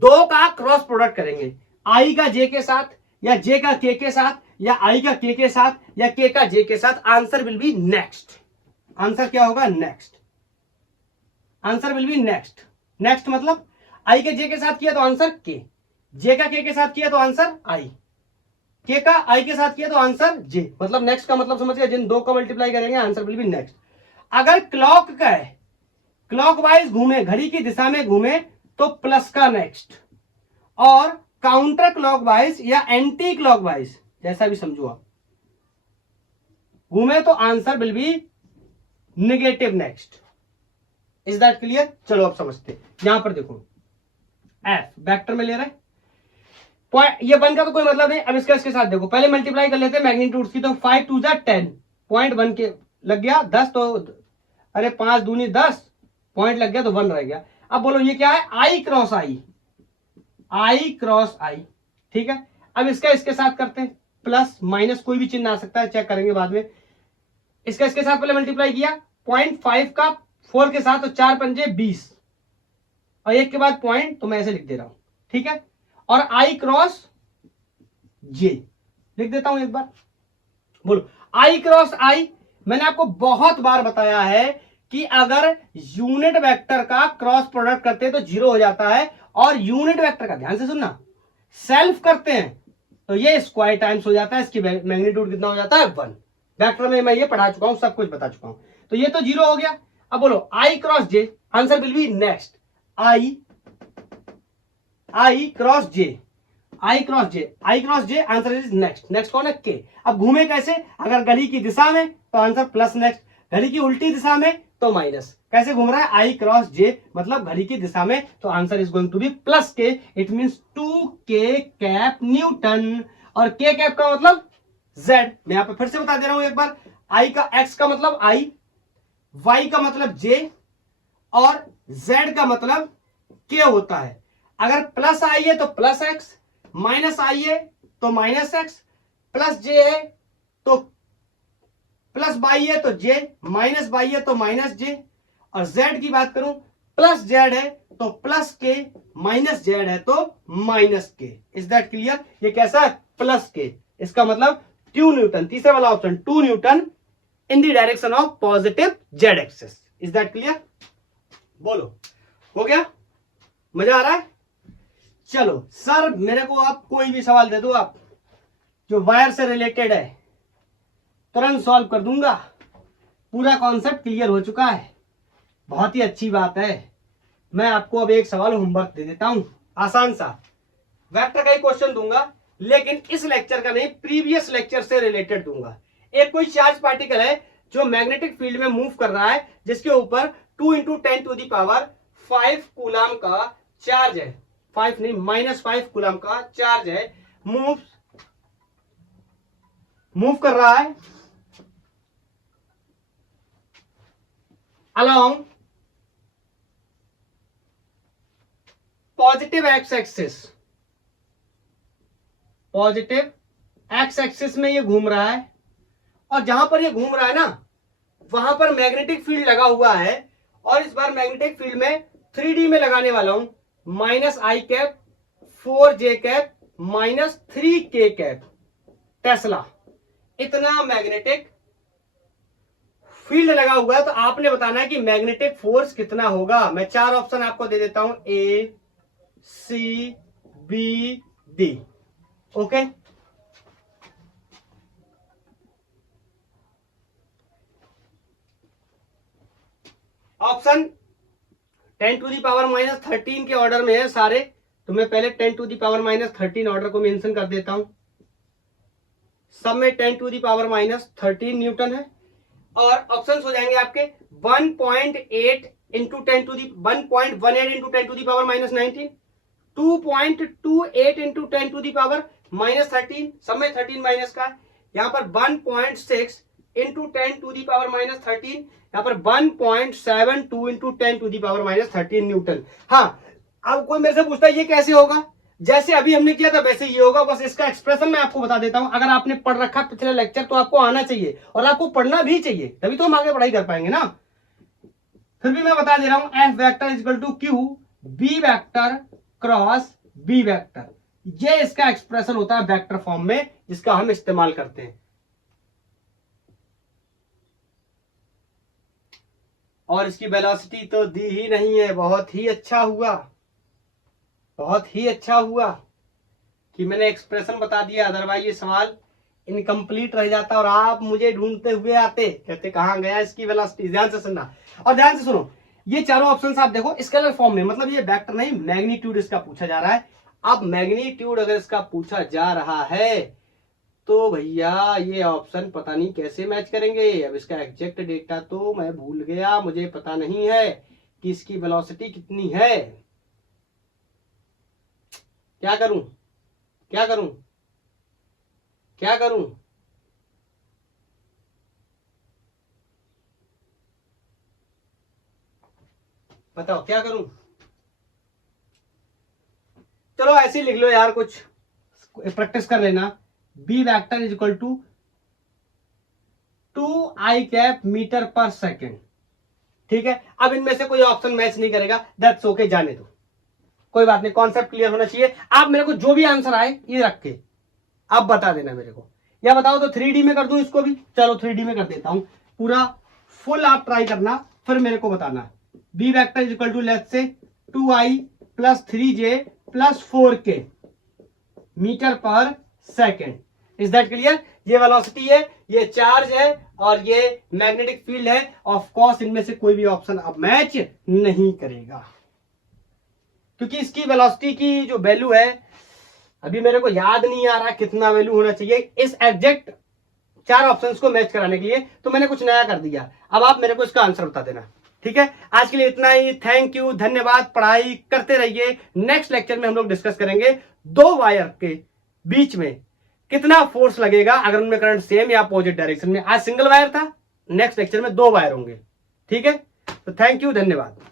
दो का क्रॉस प्रोडक्ट करेंगे, आई का जे के साथ या जे का के साथ या आई का के साथ या के का जे के साथ, answer will be next. Answer क्या होगा, next. Answer will be next. Next मतलब आई के जे के साथ किया तो आंसर के, जे का के साथ किया तो आंसर आई, के का आई के साथ किया तो आंसर जे। मतलब नेक्स्ट का मतलब समझ गया, जिन दो का मल्टीप्लाई करेंगे आंसर विल बी नेक्स्ट। अगर क्लॉक का है, क्लॉकवाइज घूमे, घड़ी की दिशा में घूमे तो प्लस का नेक्स्ट, और काउंटर क्लॉकवाइज या एंटी क्लॉकवाइज जैसा भी समझो आप, घूमे तो answer will B negative next. Is that clear. चलो अब समझते, यहां पर देखो एफ वेक्टर में ले रहे हैं, ये वन का तो कोई मतलब नहीं। अब इसका इसके साथ देखो, पहले मल्टीप्लाई कर लेते हैं मैग्नीट्यूड की, तो 5 2 10, 0.1 के लग गया 10, तो अरे 5 दूनी 10, पॉइंट लग गया तो 1 रह गया। अब बोलो ये क्या है, आई क्रॉस आई, आई क्रॉस आई। ठीक है, अब इसका इसके साथ करते हैं, प्लस माइनस कोई भी चिन्ह आ सकता है, चेक करेंगे बाद में। इसका इसके साथ पहले मल्टीप्लाई किया, 0.5 का 4 के साथ तो 4 पंजे 20, और एक के बाद पॉइंट, तो मैं ऐसे लिख दे रहा हूं। ठीक है, और आई क्रॉस जे लिख देता हूं एक बार। बोलो आई क्रॉस आई। मैंने आपको बहुत बार बताया है कि अगर यूनिट वेक्टर का क्रॉस प्रोडक्ट करते हैं तो 0 हो जाता है, और यूनिट वेक्टर का, ध्यान से सुनना, सेल्फ करते हैं तो ये स्क्वायर टाइम्स हो जाता है, इसकी मैग्नीट्यूड कितना हो जाता है 1। वेक्टर में मैं ये पढ़ा चुका हूं, सब कुछ बता चुका हूं। तो ये तो 0 हो गया। अब बोलो I cross J, answer will be next, I cross J, I cross J, I cross J, answer is next. Next कौन है, के। अब घूमे कैसे, अगर घड़ी की दिशा में तो आंसर प्लस नेक्स्ट, घड़ी की उल्टी दिशा में तो माइनस। कैसे घूम रहा है, आई क्रॉस जे, मतलब घड़ी की दिशा में, तो answer is going to be plus K. It means 2k cap newton, और के कैप का मतलब जेड। मैं यहां पर फिर से बता दे रहा हूं एक बार, आई का एक्स का मतलब आई, वाई का मतलब जे, और जेड का मतलब के होता है। अगर प्लस आई है तो प्लस एक्स, माइनस आई है तो माइनस एक्स, प्लस जे है तो प्लस बाई है तो जे, माइनस बाई है तो माइनस जे, और जेड की बात करूं प्लस जेड है तो प्लस के, माइनस जेड है तो माइनस के। Is that clear. ये कैसा है, प्लस के, इसका मतलब 2 न्यूटन, तीसरा वाला option 2 Newton in the direction of positive Z axis. Is that clear. बोलो हो गया, मजा आ रहा है। चलो सर मेरे को आप कोई भी सवाल दे दो आप जो वायर से रिलेटेड है, तुरंत सॉल्व कर दूंगा। पूरा कॉन्सेप्ट क्लियर हो चुका है, बहुत ही अच्छी बात है। मैं आपको अब एक सवाल होमवर्क दे देता हूं, आसान सा, वेक्टर का ही क्वेश्चन दूंगा, लेकिन इस लेक्चर का नहीं, प्रीवियस लेक्चर से रिलेटेड दूंगा। एक कोई चार्ज पार्टिकल है जो मैग्नेटिक फील्ड में मूव कर रहा है, जिसके ऊपर 2 × 10⁵ कूलम का चार्ज है, 5 नहीं -5 कूलम का चार्ज है, मूव कर रहा है along positive x axis, positive x axis में ये घूम रहा है, और जहां पर ये घूम रहा है ना, वहां पर मैग्नेटिक फील्ड लगा हुआ है, और इस बार मैग्नेटिक फील्ड में 3D में लगाने वाला हूं, -I cap 4J cap -3K cap Tesla, इतना मैग्नेटिक फील्ड लगा हुआ है। तो आपने बताना है कि मैग्नेटिक फोर्स कितना होगा। मैं 4 ऑप्शन आपको दे देता हूं, A, C, B, D। Okay, option 10⁻13 के ऑर्डर में है सारे, तो मैं पहले 10⁻13 ऑर्डर को मेंशन कर देता हूं। सब में 10⁻13 न्यूटन है, और ऑप्शंस हो जाएंगे आपके 1.8 × 1.18 × 10⁻19, 2.28 × 10⁻13, सब में 13 माइनस का है। यहाँ पर 1.6 × 10⁻13, यहाँ पर 1.72 × 10⁻13 न्यूटन। हाँ, अब कोई मेरे से पूछता है ये कैसे होगा, जैसे अभी हमने किया था वैसे ये होगा, बस इसका एक्सप्रेशन मैं आपको बता देता हूं। अगर आपने पढ़ रखा पिछले लेक्चर तो आपको आना चाहिए, और आपको पढ़ना भी चाहिए, तभी तो हम आगे पढ़ाई कर पाएंगे ना। फिर भी मैं बता दे रहा हूं, F vector equal to Q B vector cross B vector, ये इसका एक्सप्रेशन होता है वेक्टर फॉर्म में, जिसका हम इस्तेमाल करते हैं। और इसकी वेलोसिटी तो दी ही नहीं है। बहुत ही अच्छा हुआ, बहुत ही अच्छा हुआ कि मैंने एक्सप्रेशन बता दिया, अदरवाइज ये सवाल इनकम्प्लीट रह जाता और आप मुझे ढूंढते हुए आते, कहते कहां गया इसकी वेलोसिटी। ध्यान से सुनना और ध्यान से सुनो, ये चारों ऑप्शंस आप देखो स्केलर फॉर्म में, मतलब ये वेक्टर नहीं, मैग्नीट्यूड इसका पूछा जा रहा है। अब मैग्नीट्यूड अगर इसका पूछा जा रहा है तो भैया ये ऑप्शन पता नहीं कैसे मैच करेंगे। अब इसका एग्जैक्ट डेटा तो मैं भूल गया, मुझे पता नहीं है कि इसकी वेलोसिटी कितनी है। क्या करूं, क्या करूं, क्या करूं? बताओ क्या करूं? चलो ऐसे ही लिख लो यार, कुछ प्रैक्टिस कर लेना। B vector is equal to 2I cap metre per second. ठीक है, अब इनमें से कोई ऑप्शन मैच नहीं करेगा, दैट्स ओके, जाने दो, कोई बात नहीं, कॉन्सेप्ट क्लियर होना चाहिए। आप मेरे को जो भी आंसर आए ये रख के आप बता देना मेरे को, या बताओ तो 3D में कर दूं इसको भी। चलो 3D में कर देता हूं, पूरा फुल आप ट्राई करना, फिर मेरे को बताना। B vector is equal to let's say 2I + 3J + 4K metre per second. Is that clear? ये वेलोसिटी है, ये चार्ज है, और ये मैग्नेटिक फील्ड है। ऑफ कोर्स इनमें से कोई भी ऑप्शन अब मैच नहीं करेगा, क्योंकि इसकी वेलोसिटी की जो वैल्यू है अभी मेरे को याद नहीं आ रहा कितना वैल्यू होना चाहिए इस एग्जैक्ट 4 ऑप्शंस को मैच कराने के लिए, तो मैंने कुछ नया कर दिया। अब आप मेरे को इसका आंसर बता देना। ठीक है, आज के लिए इतना ही। थैंक यू, धन्यवाद। पढ़ाई करते रहिए। नेक्स्ट लेक्चर में हम लोग डिस्कस करेंगे 2 वायर के बीच में कितना फोर्स लगेगा अगर उनमें करंट सेम या अपोजिट डायरेक्शन में। आज सिंगल वायर था, नेक्स्ट लेक्चर में 2 वायर होंगे। ठीक है, तो थैंक यू, धन्यवाद।